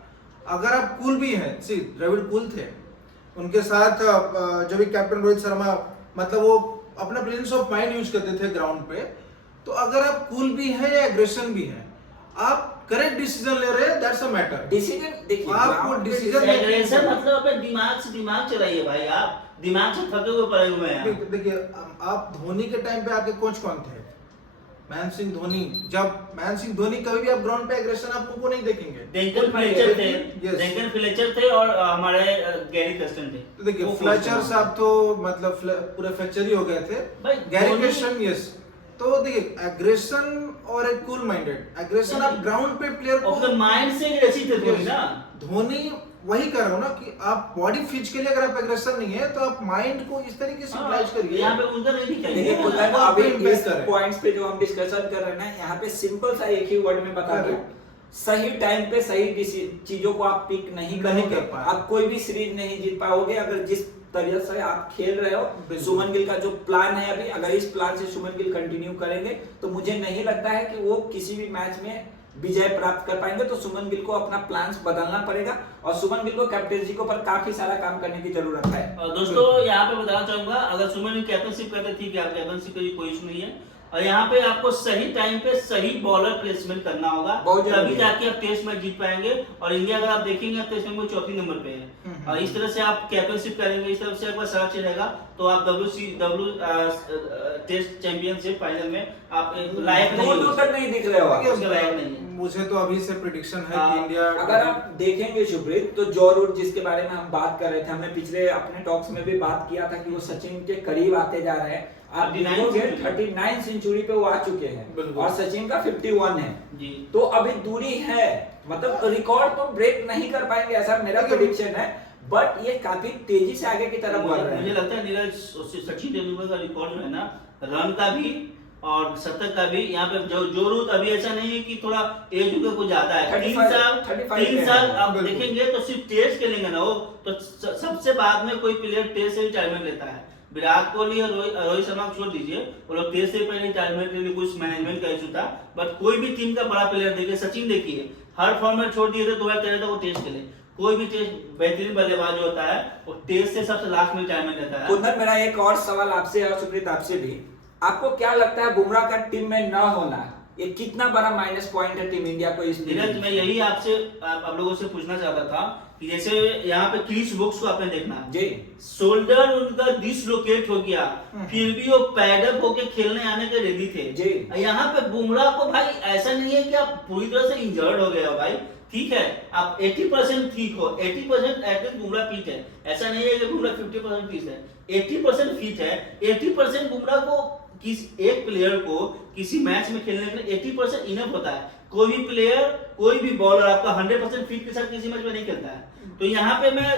अगर आप कूल भी हैं, सी द्रविड़ कूल थे, उनके साथ जब भी कैप्टन रोहित शर्मा मतलब वो अपना प्रेजेंस ऑफ माइंड यूज करते थे ग्राउंड पे, तो अगर आप कूल भी हैं या एग्रेशन भी हैं, आप करेक्ट डिसीजन ले रहे हैं, दैट्स अ मैटर। डिसीजन देखिए, आपको डिसीजन एग्रेशन मतलब अपने दिमाग से दिमाग चलाइए भाई, आप दिमाग से थके हुए पड़े हुए हैं। देखिए आप धोनी के टाइम पे आपके कोच कौन थे? महेंद्र सिंह धोनी। जब महेंद्र सिंह धोनी कभी भी आप ग्राउंड पे एग्रेशन आपको को नहीं देखेंगे। डेंकन फ्लेचर थे और हमारे गैरी कर्स्टन थे। तो देखिए फ्लेचर साहब तो मतलब पूरे फ्लेचर ही हो गए थे। Gary Kirsten yes. तो देखिए एग्रेशन और एक कूल माइंडेड एग्रेशन, आप ग्राउंड पे प्लेयर को अपने माइंड से एग्रेसिव थे धोनी ना। धोनी वही कर रहा हूं ना कि आप बॉडी फिजिकली अगर आप एग्रेशन नहीं है तो आप माइंड को इस तरीके से यूटिलाइज करिए। यहाँ पे उनका नहीं देखिए अभी इस पॉइंट्स पे जो हम डिस्कशन कर रहे हैं ना, यहाँ पे सिंपल सा एक ही वर्ड में बता दूं, सही टाइम पे सही चीजों को आप पिक नहीं करोगे, आप कोई भी सीरीज नहीं जीत पाओगे। अगर जिस तरह से आप खेल रहे हो, सुमन गिल का जो प्लान है अभी, अगर इस प्लान से सुमन गिल कंटिन्यू करेंगे तो मुझे नहीं लगता है कि वो किसी भी मैच में विजय प्राप्त कर पाएंगे। तो सुमन गिल को अपना प्लान्स बदलना पड़ेगा और सुमन गिल को कैप्टेंसी के ऊपर काफी सारा काम करने की जरूरत है। दोस्तों यहाँ पे बताना चाहूंगा, अगर सुमन गिल कैप्टनशिप करते ठीक है, आप कैप्टनशिप की कोई इशू नहीं है, और यहाँ पे आपको सही टाइम पे सही बॉलर प्लेसमेंट करना होगा, तभी जाके आप टेस्ट मैच जीत पाएंगे। और इंडिया अगर आप देखेंगे आप टेस्ट में वो 4 नंबर पे है, और इस तरह से आप कैप्टनशिप करेंगे, इस तरह से आपका सराक्ष रहेगा, तो आप डब्ल्यू टेस्ट चैंपियनशिप फाइनल में आप लायक नहीं दिख रहे हो, उसके लायक नहीं है। मुझे तो अभी से प्रेडिक्शन है कि इंडिया, अगर आप देखेंगे शुभ्रीत, तो जॉ रूट जिसके बारे में हम बात कर रहे थे, हमने पिछले अपने टॉक्स में भी बात किया था कि वो सचिन के करीब आते जा रहे हैं। आप देखोगे 39 सेंचुरी पे वो आ चुके हैं और सचिन का 51 है जी। तो अभी दूरी है, मतलब रिकॉर्ड तो ब्रेक नहीं कर पाएंगे, ऐसा मेरा प्रेडिक्शन है। बट ये काफी तेजी से आगे की तरफ बढ़ रहे मुझे हैं। लगता है नीरज सचिन तेंदुलकर का रिकॉर्ड जो है ना, रन का भी और शतक का भी, यहाँ पे जो रूट अभी ऐसा नहीं है कि थोड़ा एज उनका कुछ ज्यादा है, 3 साल आप देखेंगे तो सिर्फ टेस्ट खेलेंगे ना वो, तो सबसे बाद में कोई प्लेयर टेस्ट से रिटायरमेंट लेता है। विराट कोहली और रोहित शर्मा छोड़ दीजिए, वो लोग टेस्ट से पहले रिटायरमेंट के लिए कुछ मैनेजमेंट का इशू था, बट कोई भी टीम का बड़ा प्लेयर देखिए, सचिन देखिए हर फॉर्मेट छोड़ दिए थे 2013 तक वो टेस्ट खेले। कोई भी टेस्ट बेहतरीन बल्लेबाज जो होता है वो टेस्ट से सबसे लास्ट में रिटायरमेंट लेता है। कुंदन, मेरा एक और सवाल आपसे और सुप्रीत आपसे भी, आपको क्या लगता है बुमराह का टीम में न होना ये कितना बड़ा माइनस पॉइंट है टीम इंडिया को इस नीरज, मैं यही आपसे आप लोगों से पूछना चाहता था कि जैसे यहाँ पे क्रिस वोक्स को आपने देखना जी, शोल्डर उनका डिसलोकेट हो गया, फिर भी वो पैडअप होके खेलने आने के रेडी थे जी। यहाँ पे बुमराह को भाई ऐसा नहीं है कि आप पूरी तरह से इंजर्ड हो गए हो भाई, ठीक है आप 80% ठीक हो, 80% एटलीस्ट बुमराह फिट है, ऐसा नहीं है कि बुमराह 50% फिट है, 80% फिट है। 80% बुमराह को एक प्लेयर को किसी मैच में खेलने के लिए 80% इनफ होता है। कोई भी प्लेयर, कोई भी बॉलर आपका 100% फिट के साथ किसी मैच में नहीं खेलता है। तो यहाँ पे मैं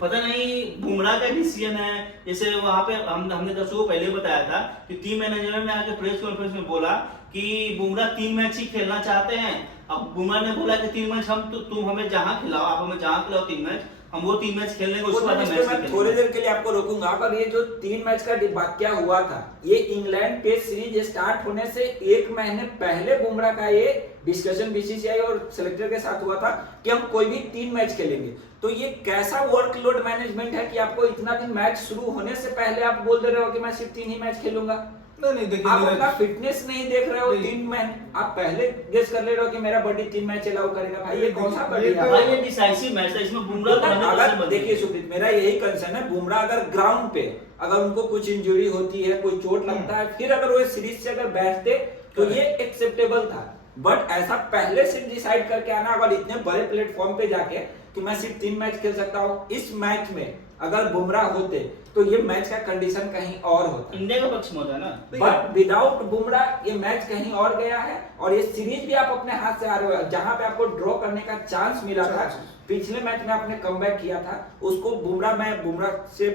पता नहीं बुमराह का डिसीजन है, जैसे वहां पे हमने दर्शकों को पहले बताया था कि टीम मैनेजर ने आके प्रेस कॉन्फ्रेंस में बोला कि बुमराह 3 मैच ही खेलना चाहते हैं। अब बुमराह ने बोला कि 3 मैच हम तुम हमें जहां खिलाओ, आप हमें जहां खिलाओ 3 मैच, हम वो 3 मैच खेलने को, उसके बाद मैच मैं थोड़ी देर के लिए आपको रोकूंगा। पर ये जो 3 मैच का वाकया हुआ था, ये इंग्लैंड टेस्ट सीरीज स्टार्ट होने से 1 महीने पहले बुमराह का ये डिस्कशन बीसीसीआई और सेलेक्टर के साथ हुआ था कि हम कोई भी 3 मैच खेलेंगे। तो ये कैसा वर्कलोड मैनेजमेंट है कि आपको इतना दिन मैच शुरू होने से पहले आप बोल दे रहे हो कि मैं सिर्फ 3 ही मैच खेलूंगा। नहीं देखिए, आप अपना फिटनेस नहीं देख रहे हो। 3 मैच आप पहले गेस कर ले रहे हो कि मेरा बॉडी 3 मैच अलाउ करेगा। भाई ये कौन सा बॉडी है? भाई ये डिसाइसिव मैच है, इसमें बुमराह अगर देखिए सुप्रीत, मेरा यही कंसर्न है, बुमराह अगर ग्राउंड पे अगर उनको कुछ इंजरी होती है, कोई चोट लगता है, फिर अगर वो सीरीज से अगर बैठते तो ये एक्सेप्टेबल था। बट ऐसा पहले से डिसाइड करके आना, अगर इतने बड़े प्लेटफॉर्म पे जाके कि मैं सिर्फ 3 मैच खेल सकता हूँ, इस मैच में अगर बुमराह होते तो ये मैच का कंडीशन कहीं और होता। इंडिया का पक्ष में होता है ना, बट विदाउट बुमराह ये मैच कहीं और गया है और ये सीरीज भी आप अपने हाथ से आ रहे हो। जहां पे आपको ड्रॉ करने का चांस मिला था, पिछले मैच में आपने कमबैक किया था, उसको मैं बुमराह से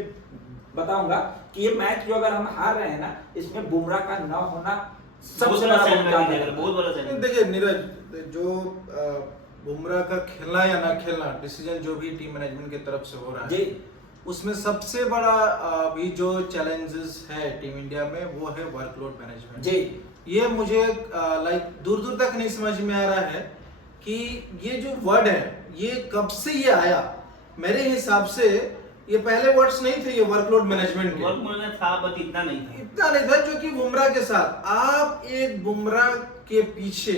बताऊंगा कि ये मैच जो अगर हम हार रहे हैं ना, इसमें बुमराह का न होना सबसे बड़ा बहुत बड़ा सेटबैक। देखिए नीरज, जो बुमराह का खेलना या ना खेलना डिसीजन जो भी टीम मैनेजमेंट की तरफ से हो रहा है, उसमें सबसे बड़ा भी जो चैलेंजेस है टीम इंडिया में वो है वर्कलोड मैनेजमेंट जी। ये मुझे दूर दूर तक नहीं समझ में आ रहा है कि ये जो वर्ड है ये कब से ये आया। मेरे हिसाब से ये पहले वर्ड्स नहीं थे ये वर्कलोड मैनेजमेंट के, वर्कलोड था बट इतना नहीं था जो कि बुमराह के साथ आप एक बुमराह के पीछे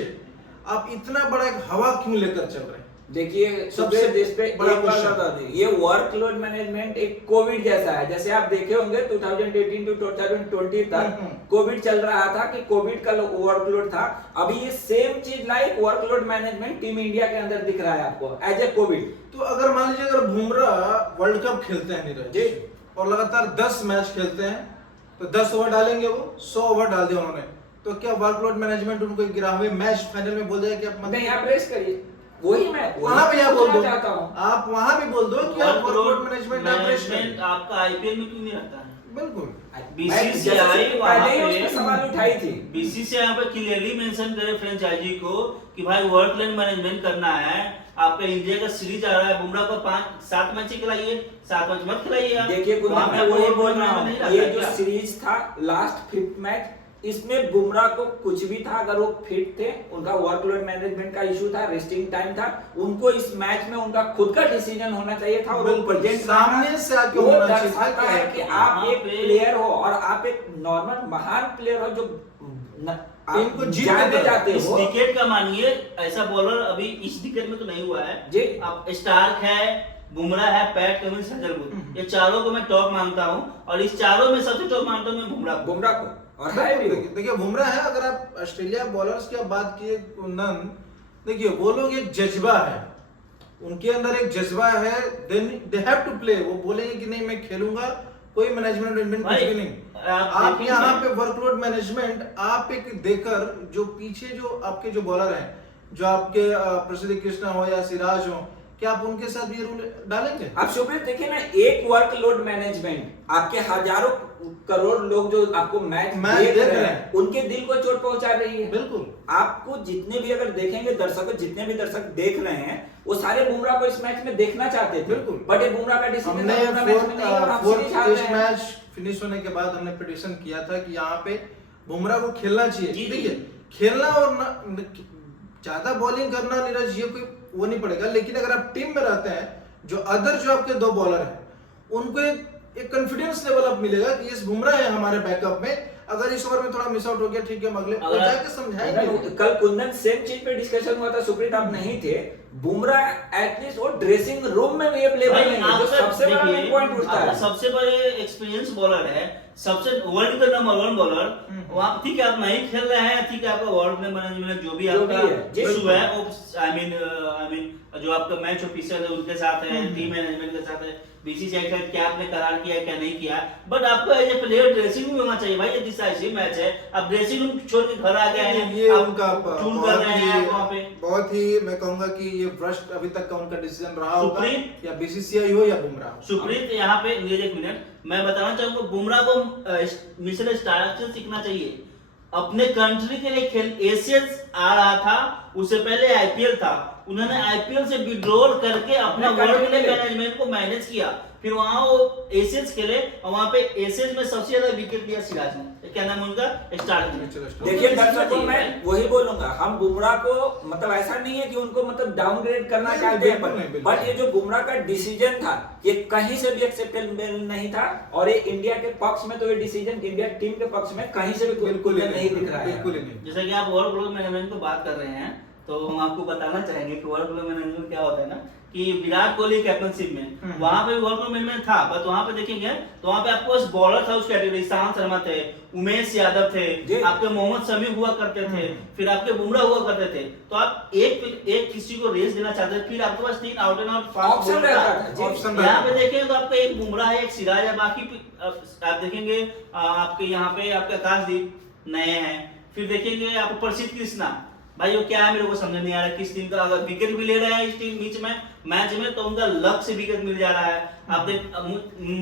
आप इतना बड़ा एक हवा क्यों लेकर चल रहे हैं। देखिए सबसे देश पे बड़ा एक बात बता दें, ये वर्कलोड मैनेजमेंट एक कोविड जैसा है। जैसे आप देखे होंगे 2018 टू 2020 तक कोविड चल रहा था कि कोविड का वर्कलोड था। अभी ये सेम चीज like workload management team India के अंदर दिख रहा है आपको एज ए कोविड। तो अगर मान लीजिए अगर बुमराह वर्ल्ड कप खेलते हैं नीरज जी और लगातार 10 मैच खेलते हैं तो 10 ओवर डालेंगे, वो 100 ओवर डाल दिया उन्होंने, तो क्या वर्कलोड मैनेजमेंट उनको गिरा हुए मैच फाइनल में बोल दिया कि आप नहीं आप रेस करिए, वही मैं वहां भी आप बोल दो, चाहता हूं आप वहां भी बोल दो कि आप वर्कलोड मैनेजमेंट आपका आईपीएल में क्यों नहीं रहता है। बिल्कुल बीसीसीआई वहां पे सवाल उठाई थी, बीसीसीआई यहाँ पे क्लियरली मेंशन करे फ्रेंचाइजी को कि भाई वर्कलोड मैनेजमेंट करना है। आपका इंडिया का सीरीज आ रहा है, बुमराह को 5-7 मैच ही खिलाइए, 7 मैच मत खिलाइए आप। देखिए मैं वही बोल रहा हूं, ये जो सीरीज था लास्ट 5th मैच, इसमें बुमराह को कुछ भी था, अगर वो फिट थे, उनका वर्कलोड मैनेजमेंट का इशू था, रेस्टिंग टाइम था, उनको इस मैच में उनका खुद का डिसीजन होना चाहिए था और वो प्रेजेंट सामने से आके वो होना दर्शाता है कि आप एक प्लेयर हो और आप एक नॉर्मल महान प्लेयर हो जो इनको जीत जाते इस हो। डिकेड का मानिए ऐसा बॉलर अभी इस डिकेड में तो नहीं हुआ है जी। अब स्टार्क है, बुमराह है, पैट कमिंस, हैजलवुड, ये चारों को मैं टॉप मानता हूं और इस चारों में सबसे टॉप मानता हूं मैं बुमराह को। और है भी देखिए बुमराह है, अगर आप ऑस्ट्रेलिया बॉलर्स की बात किए कुंदन, देखिए वो लोग एक जज्बा है, उनके अंदर एक जज्बा है, दे हैव टू प्ले। वो बोलेंगे कि नहीं मैं खेलूंगा, कोई मैनेजमेंट कुछ भी नहीं। आप यहाँ पे वर्कलोड मैनेजमेंट आप एक देकर जो पीछे जो आपके जो बॉलर हैं, जो आपके प्रसिद्ध कृष्णा हो या सिराज हो, क्या आप उनके साथ ये रूल डालेंगे? आप सुप्रीत देखिए ना, एक वर्कलोड मैनेजमेंट आपके हजारों करोड़ लोग जो आपको मैच देख रहे हैं उनके दिल को चोट पहुंचा रही है। बिल्कुल। आपको जितने भी अगर देखेंगे दर्शकों, जितने भी दर्शक देख रहे हैं वो सारे बुमराह को इस मैच में देखना चाहते थे। बिल्कुल। बट ये बुमराह का डिसीजन हमने फोर्थ टेस्ट मैच फिनिश होने के बाद हमने पिटिशन किया था कि यहाँ पे बुमराह को खेलना चाहिए। देखिए खेलना और ज्यादा बॉलिंग करना नीरज ये कोई वो नहीं पड़ेगा, लेकिन अगर आप टीम में रहते हैं जो आपके दो बॉलर हैं उनको एक कॉन्फिडेंस लेवल अप मिलेगा कि इस बुमराह है हमारे बैकअप में, अगर इस ओवर में थोड़ा मिस आउट हो गया ठीक है, हम अगले को जाके समझाएंगे। कल कुंदन सेम चीज पे डिस्कशन हुआ था, सुप्रीत आप नहीं थे। बुमराह एटलीस्ट वो ड्रेसिंग रूम में भी अवेलेबल नहीं है, जो सबसे बड़ा मेन पॉइंट उठता है। सबसे बड़े एक्सपीरियंस बॉलर है, सबसे वर्ल्ड का नंबर 1 बॉलर। वहाँ ठीक है आप नहीं खेल रहे हैं, ठीक है आपका वर्ल्ड मैनेजमेंट जो भी आपका इशू है वो आई मीन जो आपका मैच ऑफिसर है उनके साथ है, टीम मैनेजमेंट के साथ है, बीसीसीआई का क्या आपने करार किया है क्या नहीं किया, बट आपको as a player dressing room होना चाहिए भाई। ये डिसाइसिव मैच है, आप ड्रेसिंग रूम छोड़ के घर आ गए हैं, ये उनका टूल कर रहे हैं वहाँ पे। बहुत ही मैं कहूंगा कि ये भ्रष्ट अभी तक का उनका डिसीजन रहा होगा, या बीसीसीआई हो या बुमराह। सुप्रीत यहाँ पे एक मिनट मैं बताना चाहूंगा, बुमराह को मिचेल स्टार्क से सीखना चाहिए। अपने कंट्री के लिए खेल एशियंस आ रहा था, उससे पहले आईपीएल था, उन्होंने आईपीएल से विड्रॉल करके अपना वर्ल्ड मैनेजमेंट को मैनेज किया, फिर वहां वो एशियंस खेले और वहां पे एशियंस में सबसे ज्यादा विकेट लिया सिराज ने, क्या नाम है उनका, स्टार्क ने। देखिए दर्शकों मैं वही बोलूंगा, हम बुमराह को मतलब ऐसा नहीं है कि उनको मतलब डाउनग्रेड करना चाहते हैं, बट ये जो बुमराह का डिसीजन था ये कहीं से भी एक्सेप्टेबल नहीं था, और ये इंडिया के पक्ष में तो ये डिसीजन इंडिया टीम के पक्ष में कहीं से भी बिल्कुल नहीं दिख रहा है। बिल्कुल नहीं। जैसा कि आप वर्ल्ड मैनेजमेंट को बात कर रहे हैं तो हम आपको बताना चाहेंगे कि वर्ल्ड मैनेजमेंट क्या होता है ना, कि विराट कोहली कैप्टनशिप में वहां पे वर्ल्ड मैनेजमेंट था, बट वहां पे देखेंगे तो वहां पे आपको बॉलर था उस कैटेगरी, ईशांत शर्मा थे, उमेश यादव थे, आपके मोहम्मद शमी हुआ करते थे, फिर आपके बुमराह हुआ करते थे, तो आप एक किसी को रेस देना चाहते थे, फिर आपके पास 3 आउट एंड आउट ऑप्शन रहता था। यहाँ पे देखेंगे तो आपका एक बुमराह है, एक सिराज है, बाकी आप देखेंगे आपके यहाँ पे आपके आकाशदीप नए हैं, फिर देखेंगे आप प्रसिद्ध कृष्णा, भाई वो क्या है मेरे को समझ नहीं आ रहा, किस टीम का अगर विकेट भी ले रहा है इस टीम बीच में मैच में तो उनका लक से विकेट मिल जा रहा है। आप देख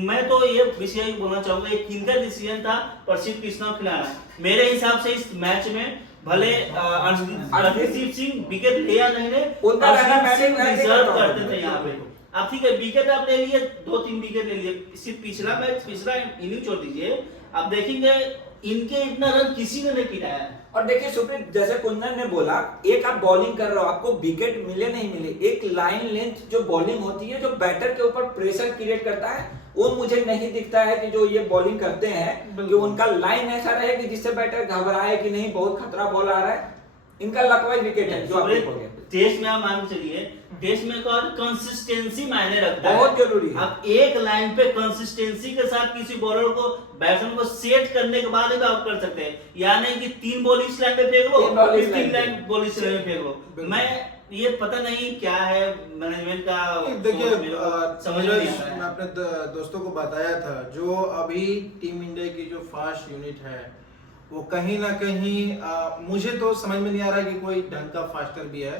मैं तो ये विषय बोलना चाहूंगा, ये किनका डिसीजन था प्रसिद्ध कृष्णा को खिलाना। मेरे हिसाब से इस मैच में भले अर्शदीप सिंह विकेट ले या नहीं ले, डिजर्व करते थे यहाँ पे। आप ठीक है विकेट आप ले लिए, 2-3 विकेट ले लिए, सिर्फ पिछला इनिंग छोड़ दीजिए, आप देखेंगे इनके इतना रन किसी ने नहीं पिटाया। और देखिए सुप्रीत, जैसे कुंदन ने बोला, एक आप बॉलिंग कर रहे हो, आपको विकेट मिले नहीं मिले, एक लाइन लेंथ जो बॉलिंग होती है जो बैटर के ऊपर प्रेशर क्रिएट करता है, वो मुझे नहीं दिखता है कि जो ये बॉलिंग करते हैं कि उनका लाइन ऐसा रहे कि जिससे बैटर घबराए कि नहीं बहुत खतरा बॉल आ रहा है। इनका लकवाइज विकेट है जो आप देखोगे टेस्ट में। आप मान चलिए टेस्ट में कंसिस्टेंसी मायने रखता है, बहुत जरूरी है। आप एक लाइन पे कंसिस्टेंसी के साथ किसी बॉलर को बैट्समैन को सेट करने के बाद ही आउट कर सकते हैं, या नहीं कि 3 बॉल इस लाइन पे फेंक लो, 3 लाइन बॉल इस लाइन पे फेंक लो। मैं ये पता नहीं क्या है मैनेजमेंट का, देखिए समझ में नहीं आ रहा है। मैं अपने दोस्तों को बताया था, जो अभी टीम इंडिया की जो फास्ट यूनिट है वो कहीं ना कहीं मुझे तो समझ में नहीं आ रहा कि कोई ढंग का फास्टर भी है।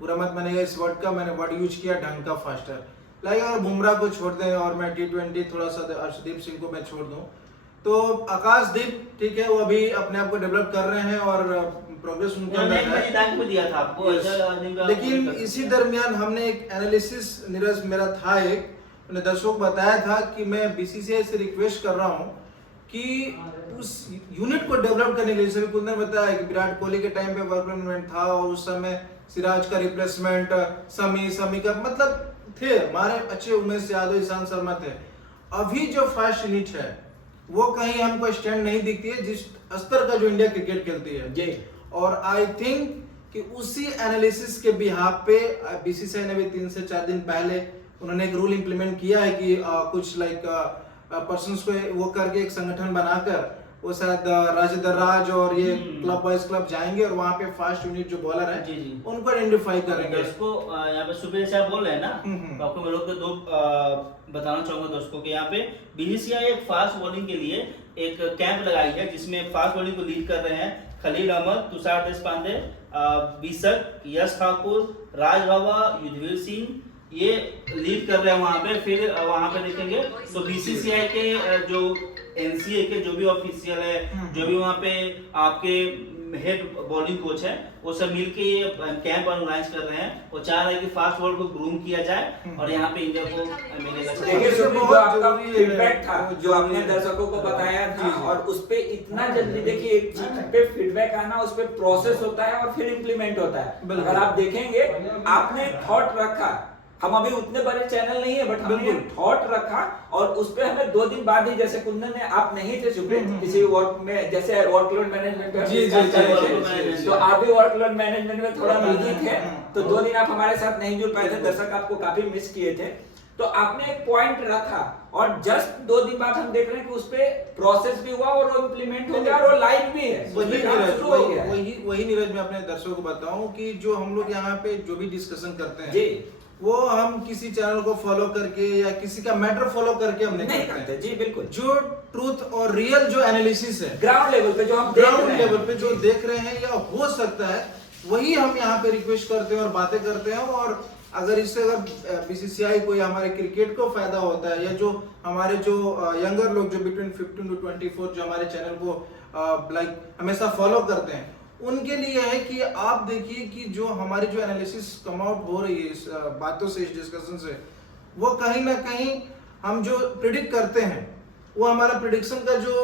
पूरा मत मानेगा इस वर्ड का, मैंने वर्ड यूज किया ढंग का फास्टर। लाइक अगर बुमराह को छोड़ दें और मैं T20 थोड़ा सा अर्शदीप सिंह को मैं छोड़ दूं, तो आकाशदीप ठीक है वो अभी अपने आप को डेवलप कर रहे हैं और प्रोग्रेस उनके अंदर है। लेकिन इसी दरमियान हमने एक एनालिसिस नीरज मेरा था, मैंने दर्शकों को बताया था कि मैं बीसीसीआई से रिक्वेस्ट कर रहा हूं कि उस यूनिट को डेवलप करने के लिए, जैसे कुंदन बताया कि विराट कोहली के टाइम पे वर्क मैनेजमेंट था और उस समय सिराज का रिप्लेसमेंट समी का मतलब थे हमारे अच्छे, उमेश यादव, ईशांत शर्मा थे। अभी जो फास्ट यूनिट है वो कहीं हमको स्टैंड नहीं दिखती है जिस स्तर का जो इंडिया क्रिकेट खेलती है जी। और आई थिंक कि उसी एनालिसिस के बिहाफ पे बीसीसीआई ने भी 3 से 4 दिन पहले उन्होंने एक रूल इंप्लीमेंट किया है कि कुछ लाइक पर्सन्स को वो करके एक संगठन बनाकर वो शायद राज और ये क्लब वाइज क्लब जाएंगे और वहाँ पे फास्ट यूनिट जो बॉलर है जी जी उनको आइडेंटिफाई करेंगे। इसको यहाँ पे सुबह से आप बोल रहे हैं ना, तो आपको मैं लोग को 2 बताना चाहूंगा दोस्तों के, यहाँ पे बीसीसीआई एक फास्ट बॉलिंग के लिए एक कैंप लगाई है जिसमें फास्ट बॉलिंग को लीड कर रहे हैं खलील अहमद, तुषार देशपांडे, बिशक, यश ठाकुर, राज बाबा, युद्धवीर सिंह, ये लीड कर रहे हैं वहाँ पे। फिर वहाँ पे देखेंगे तो बीसीसीआई के जो एनसीए के जो भी ऑफिशियल है, जो भी वहाँ पे आपके हेड बॉलिंग कोच है, वो सब मिलके ये कैंप ऑर्गेनाइज कर रहे हैं। वो चाह रहे हैं कि फास्ट बॉल को ग्रूम किया जाए और यहाँ पे इंडिया को मिलेगा। देखिए सुप्रीत, जो आपका फीडबैक था, जो आपने दर्शकों को बताया था, और उस पे इतना जल्दी, देखिए एक चीज पे फीडबैक आना, उस पे प्रोसेस होता है और फिर इम्प्लीमेंट होता है। अगर आप देखेंगे, आपने थॉट रखा, हम अभी उतने बड़े चैनल नहीं है, बट हमने थॉट रखा और उस पे हमें 2 दिन बाद ही, जैसे कुंदन ने, आप नहीं थे सुप्रीत किसी वर्क में, जैसे वर्कलोड मैनेजमेंट पे जी, तो आप भी वर्कलोड मैनेजमेंट में थोड़ा बिजी थे, तो 2 दिन आप हमारे साथ नहीं जुड़ पाए थे, दर्शक आपको काफी मिस किए थे। तो आपने एक पॉइंट रखा और जस्ट 2 दिन बाद हम देख रहे हैं कि उस पे प्रोसेस भी हुआ और वो इम्प्लीमेंट हो गया और वो लाइव भी है। वही नीरज, मैं अपने दर्शकों को बताऊं कि जो हम लोग यहाँ पे जो भी डिस्कशन करते हैं जी, वो हम किसी चैनल को फॉलो करके या किसी का मैटर फॉलो करके हम नहीं करते जी, बिल्कुल। जो ट्रूथ और रियल जो एनालिसिस है ग्राउंड लेवल पे, जो हम ग्राउंड लेवल पे जो देख रहे हैं या हो सकता है, वही हम यहाँ पे रिक्वेस्ट करते हैं और बातें करते हैं। और अगर इससे अगर बीसीसीआई को या हमारे क्रिकेट को फायदा होता है, या जो हमारे जो यंगर लोग जो बिटवीन 15 to 24 जो हमारे चैनल को लाइक हमेशा फॉलो करते हैं, उनके लिए है कि आप देखिए कि जो हमारी जो एनालिसिस कम आउट हो रही है इस बातों से, इस डिस्कशन से, वो कहीं ना कहीं हम जो प्रिडिक्ट करते हैं, वो हमारा प्रिडिक्शन का जो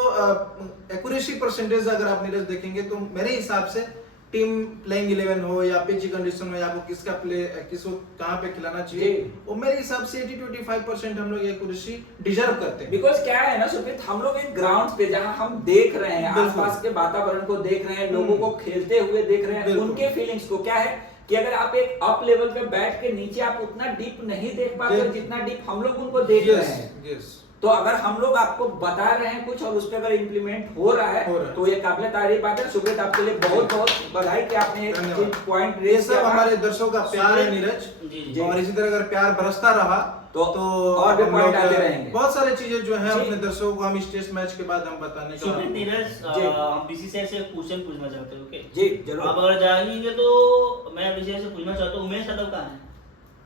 एक्यूरेसी परसेंटेज अगर आप नीरज देखेंगे, तो मेरे हिसाब से टीम प्लेइंग 11 हो या पिच कंडीशन में आपको किसका प्ले किसको कहां पे खिलाना चाहिए, वो मेरे हिसाब से 80-85% हम लोग एक्यूरेसी डिजर्व करते हैं। बिकॉज क्या है ना सुप्रीत, हम लोग एक ग्राउंड पे जहां हम देख रहे हैं, आसपास के वातावरण को देख रहे हैं, लोगों को खेलते हुए देख रहे हैं, उनके फीलिंग्स को, क्या है कि अगर आप एक अप लेवल पे बैठ के नीचे आप उतना डीप नहीं देख पाते जितना डीप हम लोग उनको देख रहे हैं। तो अगर हम लोग आपको बता रहे हैं कुछ और उस पे अगर इम्प्लीमेंट हो रहा है तो ये काबिल तारीफ बात है। सुब्रत, आपके लिए बहुत बहुत बधाई कि आपने एक पॉइंट रेज किया। हमारे दर्शकों का प्यार है नीरज, और इसी तरह अगर प्यार बरसता रहा तो और भी पॉइंट आते रहेंगे। बहुत सारी चीजें जो है अपने दर्शकों को हम इस टेस्ट मैच के बाद हम बताने का। सुब्रत, नीरज, हम बीसीसीआई से क्वेश्चन पूछना चाहते हैं। ओके जी जरूर। आप अगर जाएंगे तो मैं बीसीसीआई से पूछना चाहता हूँ, उमेश यादव कहाँ है?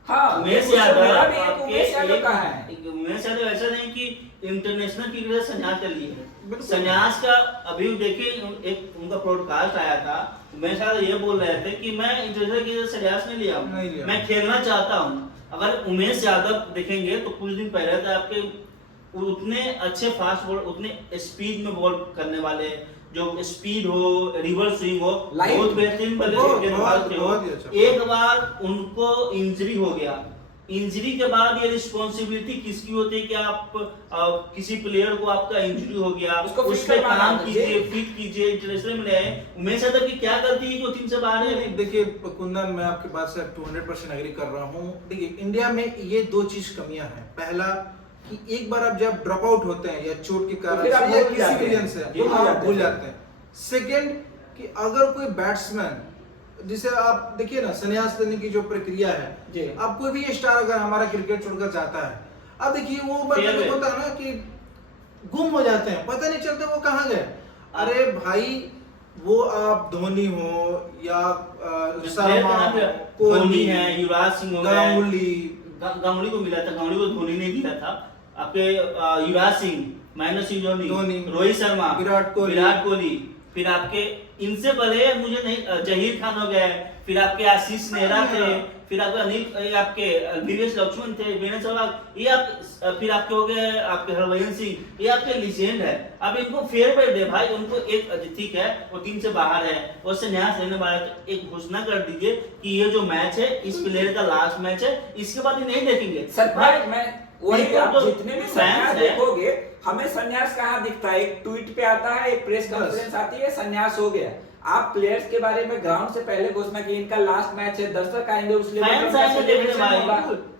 हाँ, उमेश यादव कहाँ है? उमेश यादव ऐसा नहीं कि इंटरनेशनल क्रिकेट संन्यास कर लिए है। संन्यास का अभी देखिए, एक उनका पॉडकास्ट आया था, उमेश यादव ये बोल रहे थे कि मैं इंटरनेशनल क्रिकेट संन्यास नहीं लिया हूँ, मैं खेलना चाहता हूँ। अगर उमेश यादव देखेंगे तो कुछ दिन पहले तो आपके उतने अच्छे फास्ट बॉल, उतने स्पीड में बॉल करने वाले, जो स्पीड हो, रिवर्स स्विंग हो, बहुत बेहतरीन बल्लेबाज थे। एक बार उनको इंजरी हो गया, इंजरी के बाद ये रिस्पॉन्सिबिलिटी किसकी होती है कि आप किसी प्लेयर को आपका इंजरी हो गया, उस पे काम कीजिए, फिट कीजिए, इंटरनेशनल में रहे। उमेश यादव की क्या गलती है जो टीम से बाहर है? देखिए कुंदन, मैं आपकी बात से 200% एग्री कर रहा हूँ। देखिए इंडिया में ये 2 चीज कमियां हैं। पहला कि एक बार आप जब ड्रॉप आउट होते हैं या चोट के कारण या किसी रीजन से आप भूल जाते हैं। सेकंड कि अगर कोई बैट्समैन, जिसे आप देखिए ना, संन्यास लेने की जो प्रक्रिया है, अब कोई भी स्टार अगर हमारा क्रिकेट छोड़कर जाता है, अब देखिए वो मतलब होता है ना कि गुम हो जाते हैं, पता नहीं चलता वो कहाँ गए। अरे भाई, वो आप धोनी हो या शर्मा, कोहली है, युवराज सिंह हो गए, गांगुली को मिला था, गांगुली को धोनी ने मिला था, आपके युवराज सिंह, महेंद्र सिंह धोनी, रोहित शर्मा, विराट कोहली, फिर आपके इनसे पहले मुझे नहीं, जहीर खान हो गए, फिर आपके आशीष नेहरा थे, फिर आपके अनिल, आपके दिनेश लक्ष्मण थे, वीरेंद्र सहवाग, ये आप, फिर आपके हो गए आपके हरभजन सिंह, ये आपके लीजेंड है। अब इनको फेयरवेल दे भाई, उनको एक, ठीक है वो टीम से बाहर है, उससे न्यास लेने वाला, तो एक घोषणा कर दीजिए कि ये जो मैच है इस प्लेयर का लास्ट मैच है, इसके बाद ये नहीं देखेंगे। सर भाई, मैं वही, आप जितने भी संन्यास देखोगे, हमें संन्यास कहाँ दिखता है? एक ट्वीट पे आता है, एक प्रेस कॉन्फ्रेंस आती है, संन्यास हो गया। आप प्लेयर्स के बारे में ग्राउंड से पहले घोषणा की इनका लास्ट मैच है, दर्शक आएंगे, उस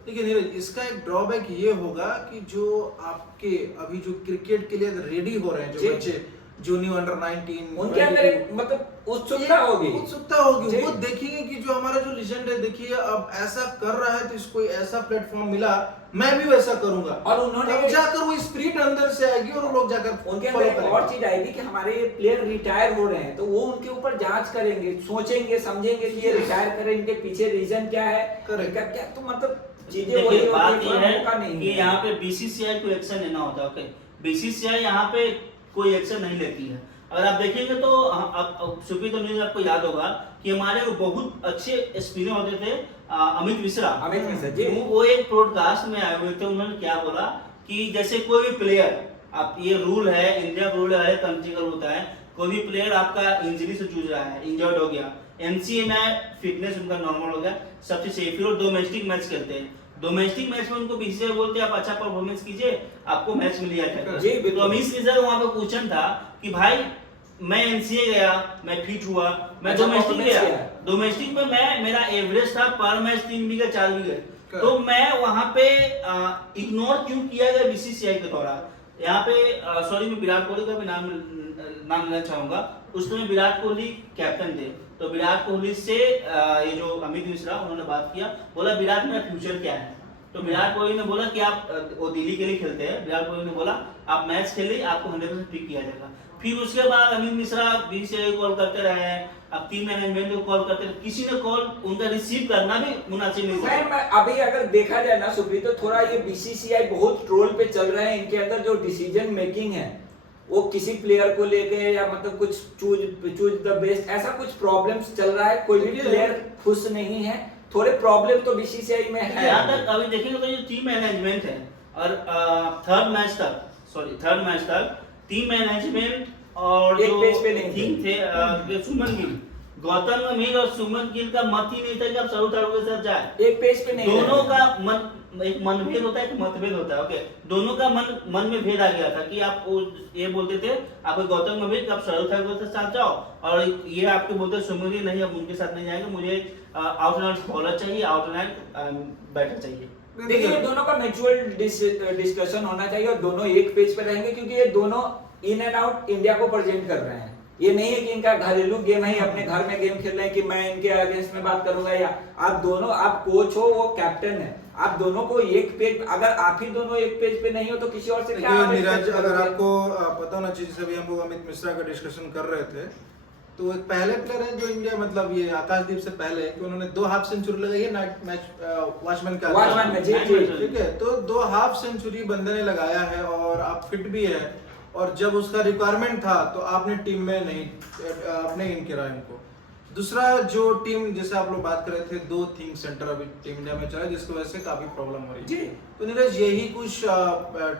देखिए नीरज, इसका एक ड्रॉबैक ये होगा कि जो आपके अभी जो क्रिकेट के लिए रेडी हो रहे हैं जो बच्चे, जूनियर अंडर 19 उनके अंदर एक मतलब उत्सुकता होगी। उत्सुकता होगी, जी। वो देखेंगे कि जो हमारा जो लेजेंड है, देखिए अब ऐसा कर रहा है तो इसको ऐसा प्लेटफॉर्म मिला, मैं भी वैसा करूंगा। और उन्होंने तब जाकर वो स्पिरिट अंदर से आएगी और वो लोग जाकर उनके follow अंदर एक और करेंगे। चीज आएगी कि हमारे ये प्लेयर रिटायर हो रहे हैं, तो वो उनके ऊपर जांच करेंगे, सोचेंगे, समझेंगे कि ये रिटायर करें, इनके पीछे रीजन क्या है, Correct. इनका क्या, तो मतलब चीजें वही देखिए बात होती ये है, है मौका नहीं कि है। यहाँ पे बीसीसीआई को एक्शन लेना होता है। ओके, बीसीसीआई यहाँ पे कोई एक्शन नहीं लेती है। अगर आप देखेंगे तो सुप्रीत तो न्यूज आपको याद होगा कि हमारे वो बहुत अच्छे स्पिनर होते थे, अमित मिश्रा। अमित मिश्रा जी। वो एक ब्रॉडकास्ट में आए हुए थे, उन्होंने क्या बोला कि जैसे कोई भी प्लेयर, आप ये रूल है, इंडिया का रूल है, कंट्री का होता है, कोई भी प्लेयर आपका इंजरी से जूझ रहा है, इंजर्ड हो गया, एनसीए में फिटनेस उनका नॉर्मल हो गया, सबसे सेफ, फिर वो डोमेस्टिक मैच खेलते हैं। डोमेस्टिक मैच में उनको बीसीसीआई बोलते हैं आप अच्छा परफॉर्मेंस कीजिए, आपको मैच मिल जाएगा। जी, बिल्कुल। तो अमित मिश्रा वहां पे क्वेश्चन था कि भाई मैं एनसीए गया, मैं फिट हुआ, मैं अच्छा डोमेस्टिक performance गया, किया। डोमेस्टिक में मैं मेरा एवरेज था पर मैच 3 विकेट 4 विकेट, Correct. तो मैं वहां पे इग्नोर क्यों किया गया बीसीसीआई के द्वारा। यहाँ पे सॉरी मैं विराट कोहली का भी नाम लेना चाहूंगा। उस समय विराट कोहली कैप्टन थे, तो विराट कोहली से ये जो अमित मिश्रा उन्होंने बात किया, बोला विराट मेरा फ्यूचर क्या है। तो विराट कोहली ने बोला कि आप वो दिल्ली के लिए खेलते हैं, विराट कोहली ने बोला आप मैच खेलिए, आपको 100% पिक किया जाएगा। फिर उसके बाद अमित मिश्रा बीसीसीआई को कॉल करते रहे हैं, अब टीम मैनेजमेंट को कॉल करते रहे, किसी ने कॉल उनका रिसीव करना भी मुनासिब नहीं था। मैं अभी अगर देखा जाए ना सुप्रीत, तो थोड़ा ये बीसीसीआई बहुत ट्रोल पे चल रहे हैं। इनके अंदर जो डिसीजन मेकिंग है वो किसी प्लेयर को लेके या मतलब कुछ चूज द बेस्ट, ऐसा कुछ प्रॉब्लम्स चल रहा है, कोई भी प्लेयर खुश नहीं है, थोड़े प्रॉब्लम तो बीसीसीआई में है। यहाँ तक अभी देखेंगे तो ये टीम मैनेजमेंट है, और थर्ड मैच तक टीम मैनेजमेंट और एक जो पेज पे नहीं थिंक थे सुमन गिल, गौतम गंभीर और सुमन गिल का मत ही नहीं था कि आप सरू ठाकुर के साथ जाए। एक पेज पे नहीं दोनों रहे। का मन, एक मनभेद होता है, एक मतभेद होता है। ओके, दोनों का मन में भेद आ गया था कि आप ये बोलते थे आपको गौतम गंभीर आप सरू ठाकुर के साथ जाओ, और ये आपके बोलते सुमन गिल नहीं, अब उनके साथ नहीं जाएंगे, मुझे आउट एंड आउट बॉलर चाहिए, आउट एंड आउट बैटर चाहिए। देखिए ये दोनों का म्यूचुअल डिस्कशन होना चाहिए और दोनों एक पेज पे रहेंगे, क्योंकि ये दोनों इन एंड आउट इंडिया को प्रेजेंट कर रहे हैं। ये नहीं है कि इनका घरेलू गेम है, अपने घर में गेम खेल रहे हैं कि मैं इनके अगेंस्ट में बात करूंगा, या आप दोनों, आप कोच हो, वो कैप्टन है, आप दोनों को एक पेज, अगर आप ही दोनों एक पेज पे नहीं हो तो किसी और से क्या देखिए आप नीरज, expect अगर करोगे? आपको पता होना चाहिए, जैसे अभी हम लोग अमित मिश्रा का डिस्कशन कर रहे थे, तो एक पहले प्लेयर है जो इंडिया, मतलब ये आकाशदीप से पहले, कि उन्होंने 2 हाफ सेंचुरी लगाई है नाइट मैच वॉचमैन का। वॉचमैन में, जी, जी। ठीक है, तो 2 हाफ सेंचुरी बंदे ने लगाया है और आप फिट भी है, और जब उसका रिक्वायरमेंट था तो आपने टीम में नहीं, आपने इन किया इनको। दूसरा जो टीम, जैसे आप लोग बात कर रहे थे, 2 थिंक सेंटर अभी टीम इंडिया में चला, जिसकी वजह से काफी प्रॉब्लम हो रही जी। है। तो नीरज यही कुछ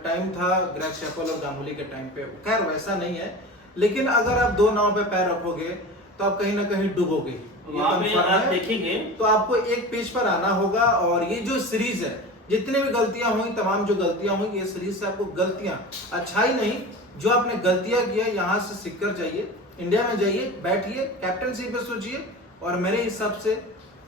टाइम था ग्रेग चैपल और गांगुली के टाइम पे, खैर वैसा नहीं है, लेकिन अगर आप 2 नाव पे पैर रखोगे तो आप कहीं ना कहीं डूबोगे। ये वहाँ पे confirm आप है। देखेंगे तो आपको एक पेज पर आना होगा, और ये जो सीरीज है, जितने भी गलतियां हुई, तमाम जो गलतियां हुई, ये सीरीज से आपको गलतियां, अच्छाई नहीं, जो आपने गलतियां किया यहाँ से सीख कर जाइए, इंडिया में जाइए, बैठिए, कैप्टनसी पे सोचिए, और मेरे हिसाब से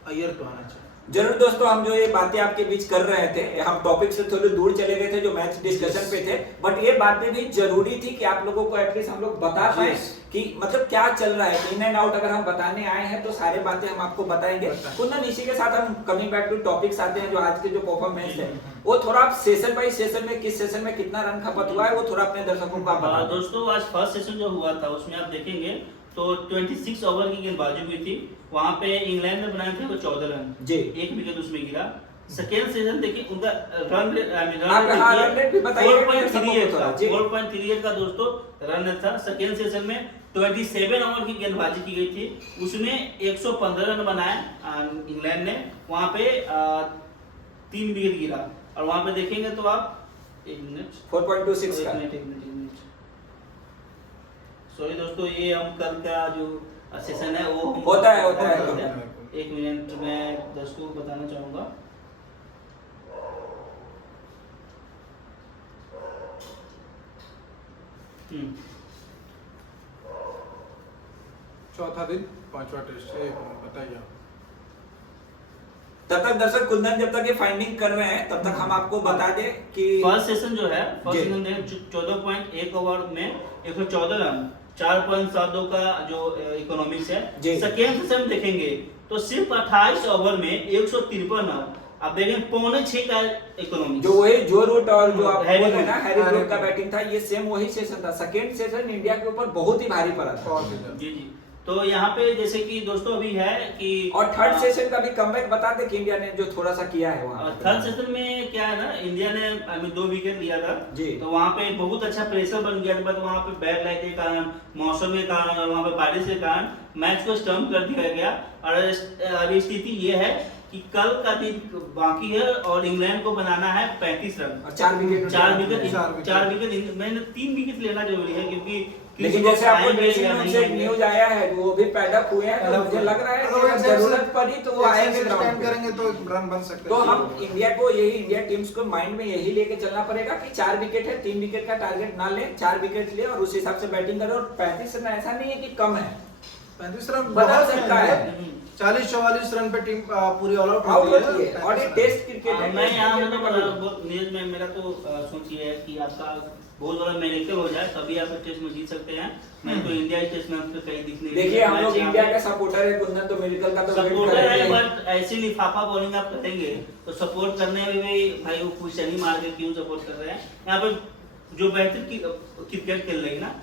अय्यर को आना चाहिए। जरूर दोस्तों, हम जो ये बातें आपके बीच कर रहे थे, हम टॉपिक से थोड़े दूर चले गए थे जो मैच डिस्कशन पे थे, बट ये बातें भी जरूरी थी कि आप लोगों को एटलीस्ट हम लोग बता पाए Yes. कि मतलब क्या चल रहा है। इन एंड आउट अगर हम बताने आए हैं तो सारी बातें हम आपको बताएंगे। कुंदन, इसी के साथ हम कमिंग बैक टू टॉपिक्स आते हैं, जो आज के जो परफॉर्मेंस है वो थोड़ा आप सेशन बाई सेशन में, किस सेशन में कितना रन खपत हुआ है, वो थोड़ा अपने दर्शकों को आप बता दें। दोस्तों आज फर्स्ट सेशन जो हुआ था उसमें आप देखेंगे तो 26 ओवर की गेंदबाजी हुई थी। वहां पे इंग्लैंड ने बनाए थे वो 14 रन, जी। 1 विकेट उसमें गिरा। सेकेंड सेशन देखिए उनका रन रेट, रन रेट भी बताइए 4.38 थोड़ा, था, जी। 4.38 का दोस्तों रन रेट था। सेकेंड सेशन में 27 ओवर की गेंदबाजी की गई थी, उसमें 115 रन बनाए इंग्लैंड ने। वहां पे 3 विकेट गिरा, और वहां पे देखेंगे तो आप 1 मिनट 4.26 का। एक मिनट सॉरी दोस्तों, ये हम कल का जो सेशन है वो हम होता है। 1 मिनट में दर्शकों को बताना चाहूंगा। चौथा दिन 5वां टेस्ट है, बताइए। तब तक दर्शक कुंदन जब तक ये फाइंडिंग कर रहे हैं तब तक हम आपको बता दें कि फर्स्ट सेशन जो है, फर्स्ट जी। सेशन देखें 14.1 ओवर में 114 रन, 4.72 का जो इकोनॉमिक्स है। जी। सेकेंड सेशन देखेंगे तो सिर्फ 28 ओवर में 153 रन। अब देखें 5.6 का इकोनॉमिक्स। जो वही जो रूट और जो आप हैरी बोल रहे हैं ना ब्रूक। हैरी ब्रूक का हैरी बैटिंग था, ये सेम वही सेशन था। सेकेंड सेशन इंडिया के ऊपर बहुत ही भारी पड़ा था। बहुत ही ज्यादा। जी जी। तो यहाँ पे जैसे कि दोस्तों अभी है कि और थर्ड सेशन का भी कमबैक बता दे कि इंडिया ने जो थोड़ा सा किया है वहाँ पे। थर्ड सेशन में क्या है ना, इंडिया ने 2 विकेट लिया था जी। तो वहाँ पे बहुत अच्छा प्रेशर बन गया था, बट वहाँ पे बैड लाइट के कारण, मौसम के कारण और वहाँ पे बारिश के कारण मैच को स्टम्प कर दिया गया। और अभी स्थिति ये है कि कल का दिन बाकी है और इंग्लैंड को बनाना है 35 रन और 4 विकेट चार विकेट मैंने 3 विकेट लेना जरूरी है, क्योंकि लेकिन जैसे आपको ड्रेसिंग रूम से न्यूज आया है वो भी पैडअप हुए हैं, तो मुझे लग रहा है कि अगर जरूरत पड़ी तो वो आएंगे ग्राउंड पे। करेंगे तो रन बन सकते तो हैं। हम इंडिया को यही इंडिया टीम्स को माइंड में यही लेके चलना पड़ेगा कि 4 विकेट है, 3 विकेट का टारगेट ना ले, 4 विकेट ले और उस हिसाब से बैटिंग करे। और 35 रन ऐसा नहीं है कि कम है, 35 रन बदल बहुत सकता है। है। 40-44 रन पे टीम पूरी ऑल आउट आउट होती होती है। और ये टेस्ट क्रिकेट है। मैं यहाँ टेस्ट क्रिकेट में कभी- न्यूज में मेरा तो सोच ये है कि आपका बहुत बड़ा मेरेकल हो जाए तभी आप टेस्ट में जीत सकते हैं, नहीं तो इंडिया ही टेस्ट में आपको कहीं दिख नहीं। देखिए हम लोग इंडिया का सपोर्टर है कुंदन, तो मेडिकल का तो वेट सपोर्टर है, करेंगे। बट ऐसी लिफाफा बॉलिंग आप करेंगे तो सपोर्ट करने में भी भाई वो क्वेश्चन ही मार के क्यों सपोर्ट कर रहे हैं। यहाँ पे जो बेहतर क्रिकेट खेल रही है ना,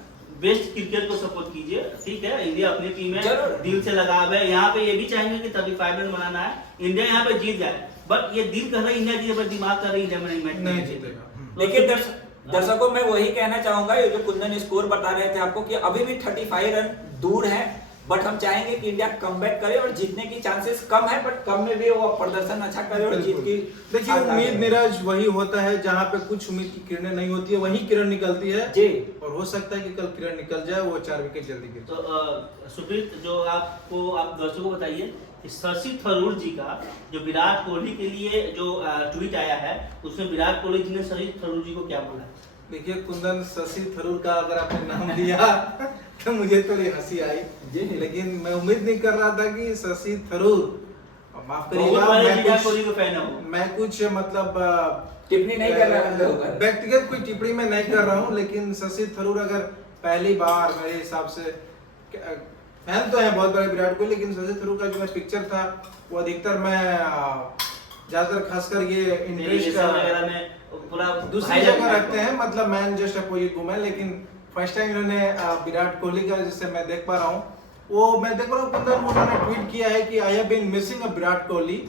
बेस्ट क्रिकेट को सपोर्ट कीजिए, ठीक है। इंडिया अपनी टीम है, जरूर। दिल से लगाव है। यहाँ पे ये भी चाहेंगे कि 35 रन बनाना है, इंडिया यहाँ पे जीत जाए, बट ये दिल कर रहा है इंडिया जीते, बट दिमाग कर रही है इंडिया में मैच नहीं जीतेगा। देखिए दर्शकों मैं वही कहना चाहूंगा, ये जो कुंदन स्कोर बता रहे थे आपको कि अभी भी 35 रन दूर है, बट हम चाहेंगे कि इंडिया कमबैक करे और जीतने की चांसेस कम है, बट कम में भी वो प्रदर्शन अच्छा करे और जीत की। देखिए उम्मीद नीरज वही होता है जहाँ पे कुछ उम्मीद की किरणें नहीं होती है वही किरण निकलती है जी। और हो सकता है कि कल किरण निकल जाए, वो 4 विकेट जल्दी गिर जाए। तो सुप्रीत, जो आपको आप दर्शकों को बताइए कि शशि थरूर जी का जो विराट कोहली के लिए जो ट्वीट आया है, उसमें विराट कोहली जी ने शशि थरूर जी को क्या बोला? देखिए कुंदन, शशि थरूर का अगर आपने नाम लिया तो मुझे थोड़ी हंसी आई, लेकिन मैं उम्मीद नहीं कर रहा था कि शशि थरूर, माफ करिएगा, बहुत बड़े विराट कोहली को फैन हो। मैं कुछ मतलब टिप्पणी नहीं कर रहा अंदर होकर। व्यक्तिगत कोई टिप्पणी मैं नहीं कर रहा हूँ, लेकिन शशि थरूर अगर पहली बार मेरे हिसाब से फैन तो है बहुत बड़े विराट कोहली, लेकिन शशि थरूर का जो मैं पिक्चर था वो अधिकतर मैं ज्यादातर खासकर ये इंटरेस्ट वगैरह में पूरा दूसरी जगह रखते हैं, मतलब मैन जस्ट अपोजिट वुमेन, लेकिन फर्स्ट टाइम इन्होंने विराट कोहली का जिससे मैं देख पा रहा हूँ, वो मैं देख रहा हूँ कुंदन, उन्होंने ट्वीट किया है कि I have been missing a Virat Kohli.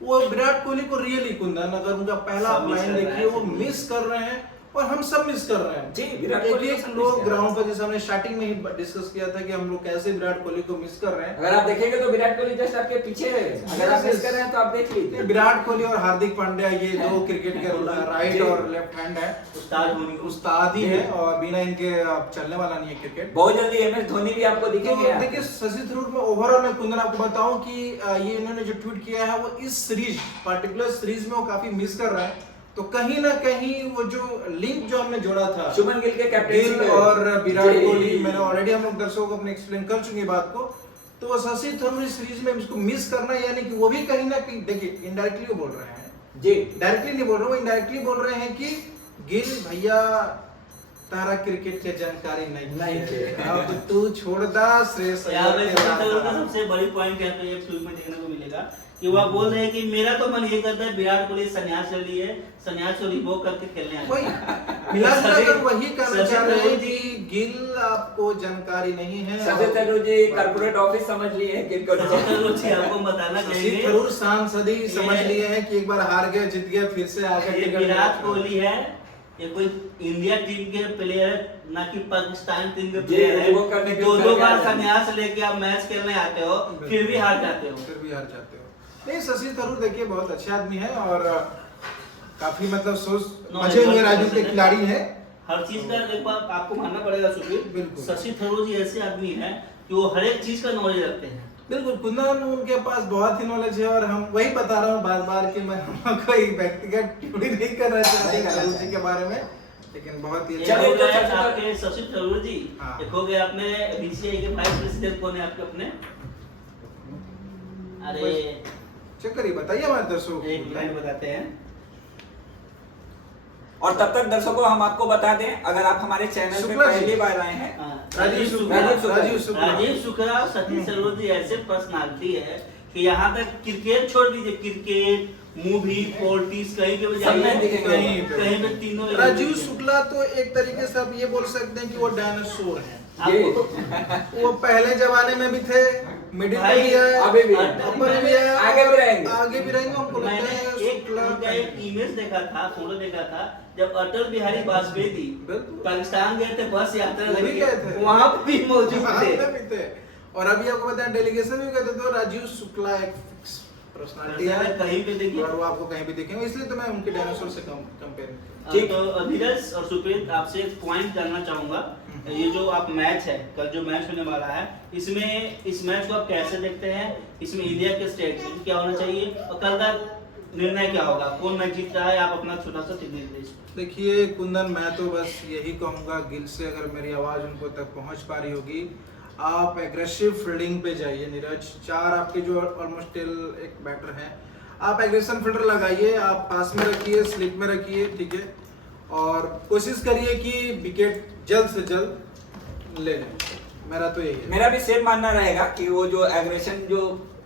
वो विराट कोहली को रियली कुंदन अगर उनका पहला सब miss लाइन कर रहे देखिए, हैं, वो सब मिस कर रहे हैं और हम सब मिस कर रहे हैं। जी, विराट कोहली को एक सब miss लोग कर रहे हैं। ग्राउंड पर, जैसे हमने स्टार्टिंग में ही डिस्कस किया था कि हम लोग कैसे विराट कोहली को मिस कर रहे हैं। अगर आप देखेंगे तो विराट कोहली जस्ट आपके पीछे है, अगर आप मिस कर रहे हैं तो आप देख लीजिए। विराट कोहली और हार्दिक पांड्या ये दो क्रिकेट के राइट जी। और लेफ्ट हैंड है, उस्ताद धोनी को। उस्ताद ही जी। है और बिना इनके चलने वाला नहीं है क्रिकेट। बहुत जल्दी MS धोनी भी आपको तो दिखेंगे यहाँ। देखिए शशि थरूर में ओवरऑल मैं कुंदन आपको बताऊं कि ये इन्होंने जो ट्वीट किया है वो इस सीरीज पर्टिकुलर सीरीज में वो काफी मिस कर रहा है, तो कहीं ना कहीं वो जो लिंक जो हमने जोड़ा था शुभमन गिल के गिल कैप्टनसी और विराट जी। कोहली, मैंने ऑलरेडी हम लोग दर्शकों को अपने एक्सप्लेन कर चुके बात को, तो वो शशि थरूर इस सीरीज में इसको मिस करना, यानी कि वो भी कहीं ना कहीं देखिए इनडायरेक्टली वो बोल रहे हैं, जी डायरेक्टली नहीं बोल रहे, वो इनडायरेक्टली बोल रहे हैं कि गिल भैया तारा क्रिकेट के जानकारी नहीं है। अब तू छोड़ दा श्रेयस यहाँ पे अय्यर के शशि थरूर का साथ। सबसे बड़ी पॉइंट यहाँ पे एक ट्वीट में देखने को मिलेगा कि वो बोल रहे हैं कि मेरा तो मन ये करता है विराट कोहली संन्यास ले लिए, संन्यास को रिवोक करके खेलने आए। वही मिला जुलाकर वही कहना चाह रहे हैं कि गिल आपको जानकारी नहीं है। शशि थरूर जी कॉर्पोरेट ऑफिस समझ लिए हैं गिल को। शशि थरूर जी आपको बताना शशि चाहेंगे, थरूर सांसद ही समझ ये- लिए हैं कि एक बार हार गए जीत गए फिर से आगे ये विराट कोहली है, ये कोई इंडिया टीम के प्लेयर है, ना कि पाकिस्तान टीम के जी, प्लेयर वो करने है। के दो करके बार आते हैं। संन्यास लेके आप मैच खेलने आते हो, फिर भी हार जाते हो। फिर भी हार जाते हो। नहीं, शशि थरूर देखिए बहुत अच्छे आदमी है और काफी मतलब सोच मजे हुए राजनीति के खिलाड़ी है। हर चीज का देखो आपको मानना पड़ेगा सुखबीर, बिल्कुल। शशि थरूर जी ऐसे आदमी हैं कि वो हर एक चीज का नॉलेज रखते हैं। बिल्कुल कुंदन, उनके पास बहुत ही नॉलेज है और हम वही बता रहा हूँ बार बार कि मैं कोई व्यक्तिगत टिप्पणी नहीं करना चाहता थरूर जी के बारे में, लेकिन बहुत ही एक अच्छा। चलिए, हो तो गया सबसे आपके शशि थरूर जी, हाँ। एक हो गए अपने BCCI के वाइस प्रेसिडेंट कौन है आपके अपने? अरे चेक करिए, बताइए हमारे दर्शकों को। एक मिनट बताते हैं। और तब तक दर्शकों हम आपको बता दें, अगर आप हमारे चैनल पे शुक्ला जी। पहली बार आए हैं, हाँ, राजीव शुक्ला, राजीव शुक्ला सतीश सरोज जी ऐसे पर्सनालिटी है कि यहाँ तक क्रिकेट छोड़ दीजिए, क्रिकेट, मूवी, पॉलिटिक्स, कहीं पे भी सब में जाइए, दिखेंगे। कहीं पे तीनों राजीव शुक्ला तो एक तरीके से आप ये बोल सकते हैं कि वो डायनासोर हैं। आपको वो पहले जमाने में भी थे, मिडिल में भाई, भी है, अभी भी है, अपर में भी है, आगे भी रहेंगे। आगे भी रहेंगे। हमको लगता मैंने है एक उनका एक इमेज देखा था, फोटो देखा था, जब अटल बिहारी वाजपेयी जी बिल्कुल। पाकिस्तान गए थे, बस यात्रा वो भी लगी, गए थे। वहां पे भी मौजूद वहाँ थे। पे भी थे। और अभी आपको पता है डेलीगेशन भी गए थे, तो राजीव शुक्ला एक फिक्स पर्सनालिटी है, कहीं पे देखिए। और वो आपको कहीं भी दिखेंगे, इसलिए तो मैं उनके डायनासोर से कंपेयर ठीक, तो धीरज और सुप्रीत, आपसे एक पॉइंट जानना चाहूंगा। ये जो आप मैच है, कल जो मैच होने वाला है, इसमें इस मैच को आप कैसे देखते हैं? इसमें इंडिया के स्ट्रेटजी क्या होना चाहिए और कल का निर्णय क्या होगा, कौन मैच जीत रहा है? आप अपना छोटा सा टिप्पणी दीजिए। देखिए कुंदन, मैं तो बस यही कहूंगा गिल से, अगर मेरी आवाज उनको तक पहुंच पा रही होगी, आप एग्रेसिव फील्डिंग पे जाइए नीरज। 4 आपके जो ऑलमोस्ट एक बैटर हैं, आप एग्रेशन फील्डर लगाइए, आप पास में रखिए, स्लिप में रखिए, ठीक है, और कोशिश करिए कि विकेट जल्द से जल्द ले लें। मेरा तो यही है। मेरा भी सेम मानना रहेगा कि वो जो एग्रेशन, जो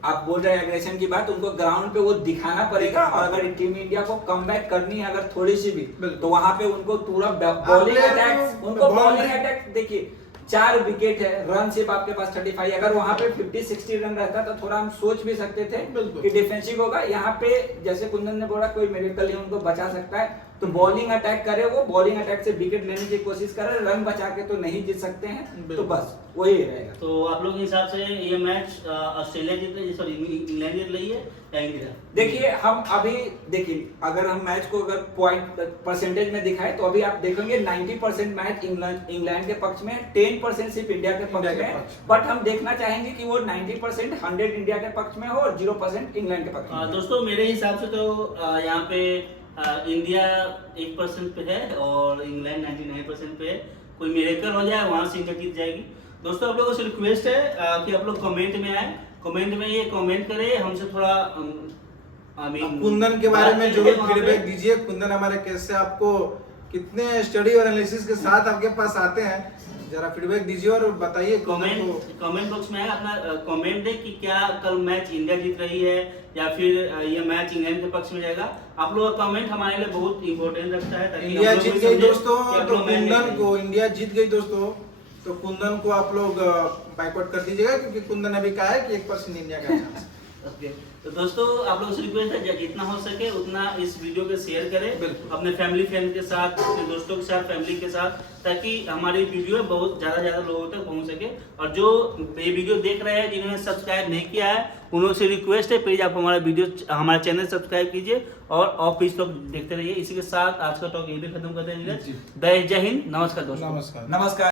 आप बोल रहे हैं एग्रेशन की बात, उनको ग्राउंड पे वो दिखाना पड़ेगा। और अगर टीम इंडिया को कमबैक करनी है अगर थोड़ी सी भी, तो वहां पे उनको पूरा बॉलिंग अटैक, उनको बॉलिंग अटैक देखिए, 4 विकेट है, रन सिर्फ आपके पास 35। अगर वहां पे 50-60 रन रहता तो थोड़ा हम सोच भी सकते थे कि डिफेंसिव होगा। यहाँ पे जैसे कुंदन ने बोला, कोई मिरेकल ही उनको बचा सकता है, तो बॉलिंग अटैक करे, वो बॉलिंग अटैक से विकेट लेने की कोशिश करे, रन बचा के तो नहीं जीत सकते हैं, तो बस वही रहेगा। तो आप लोग के हिसाब से ये मैच ऑस्ट्रेलिया जीत रही है, सॉरी इंग्लैंड जीत रही है या इंडिया? देखिए हम अभी देखिए, अगर हम मैच को अगर पॉइंट परसेंटेज में दिखाए तो अभी आप देखेंगे 90% मैच इंग्लैंड के पक्ष में, 10% सिर्फ इंडिया के पक्ष में। बट हम देखना चाहेंगे कि वो 90% 100 इंडिया के पक्ष में हो और 0% इंग्लैंड के पक्ष में। दोस्तों मेरे हिसाब से तो यहाँ पे इंडिया 1% पे है और इंग्लैंड 99% पे है। कोई मिरेकल हो जाए, वहां से इंडिया जीत जाएगी। दोस्तों आप लोगों से रिक्वेस्ट है कि आप लोग कमेंट में आए, कमेंट में ये कमेंट करें, हमसे थोड़ा कुंदन के बारे में जरूर फीडबैक दीजिए। कुंदन हमारे कैसे, आपको कितने स्टडी और एनालिसिस के साथ आपके पास आते हैं, जरा फीडबैक दीजिए और बताइए। कमेंट बॉक्स में अपना कमेंट दे कि क्या कल मैच इंडिया जीत रही है या फिर ये मैच इंग्लैंड के पक्ष में जाएगा। आप लोगों का कमेंट हमारे लिए बहुत इंपॉर्टेंट रखता है, ताकि इंडिया जीत गई दोस्तों, तो कुंदन कुंदन को, इंडिया जीत गई दोस्तों, तो कुंदन को आप लोग बाइकआउट कर दीजिएगा, क्योंकि कुंदन ने भी कहा है कि 1% इंडिया का चांस। ओके, तो दोस्तों आप लोगों से रिक्वेस्ट है जितना हो सके उतना इस वीडियो को शेयर करें बिल्कुल। अपने फैमिली फ्रेंड के साथ, अपने दोस्तों के साथ, फैमिली के साथ, ताकि हमारी वीडियो बहुत ज़्यादा लोगों तक पहुंच सके। और जो ये वीडियो देख रहे हैं जिन्होंने सब्सक्राइब नहीं किया है, उन से रिक्वेस्ट है प्लीज़ आप हमारा चैनल सब्सक्राइब कीजिए और ऑफिस तक देखते रहिए। इसी के साथ आज का टॉक यहीं पे खत्म करते हैं। जय हिंद, नमस्कार दोस्तों। नमस्कार। नमस्कार।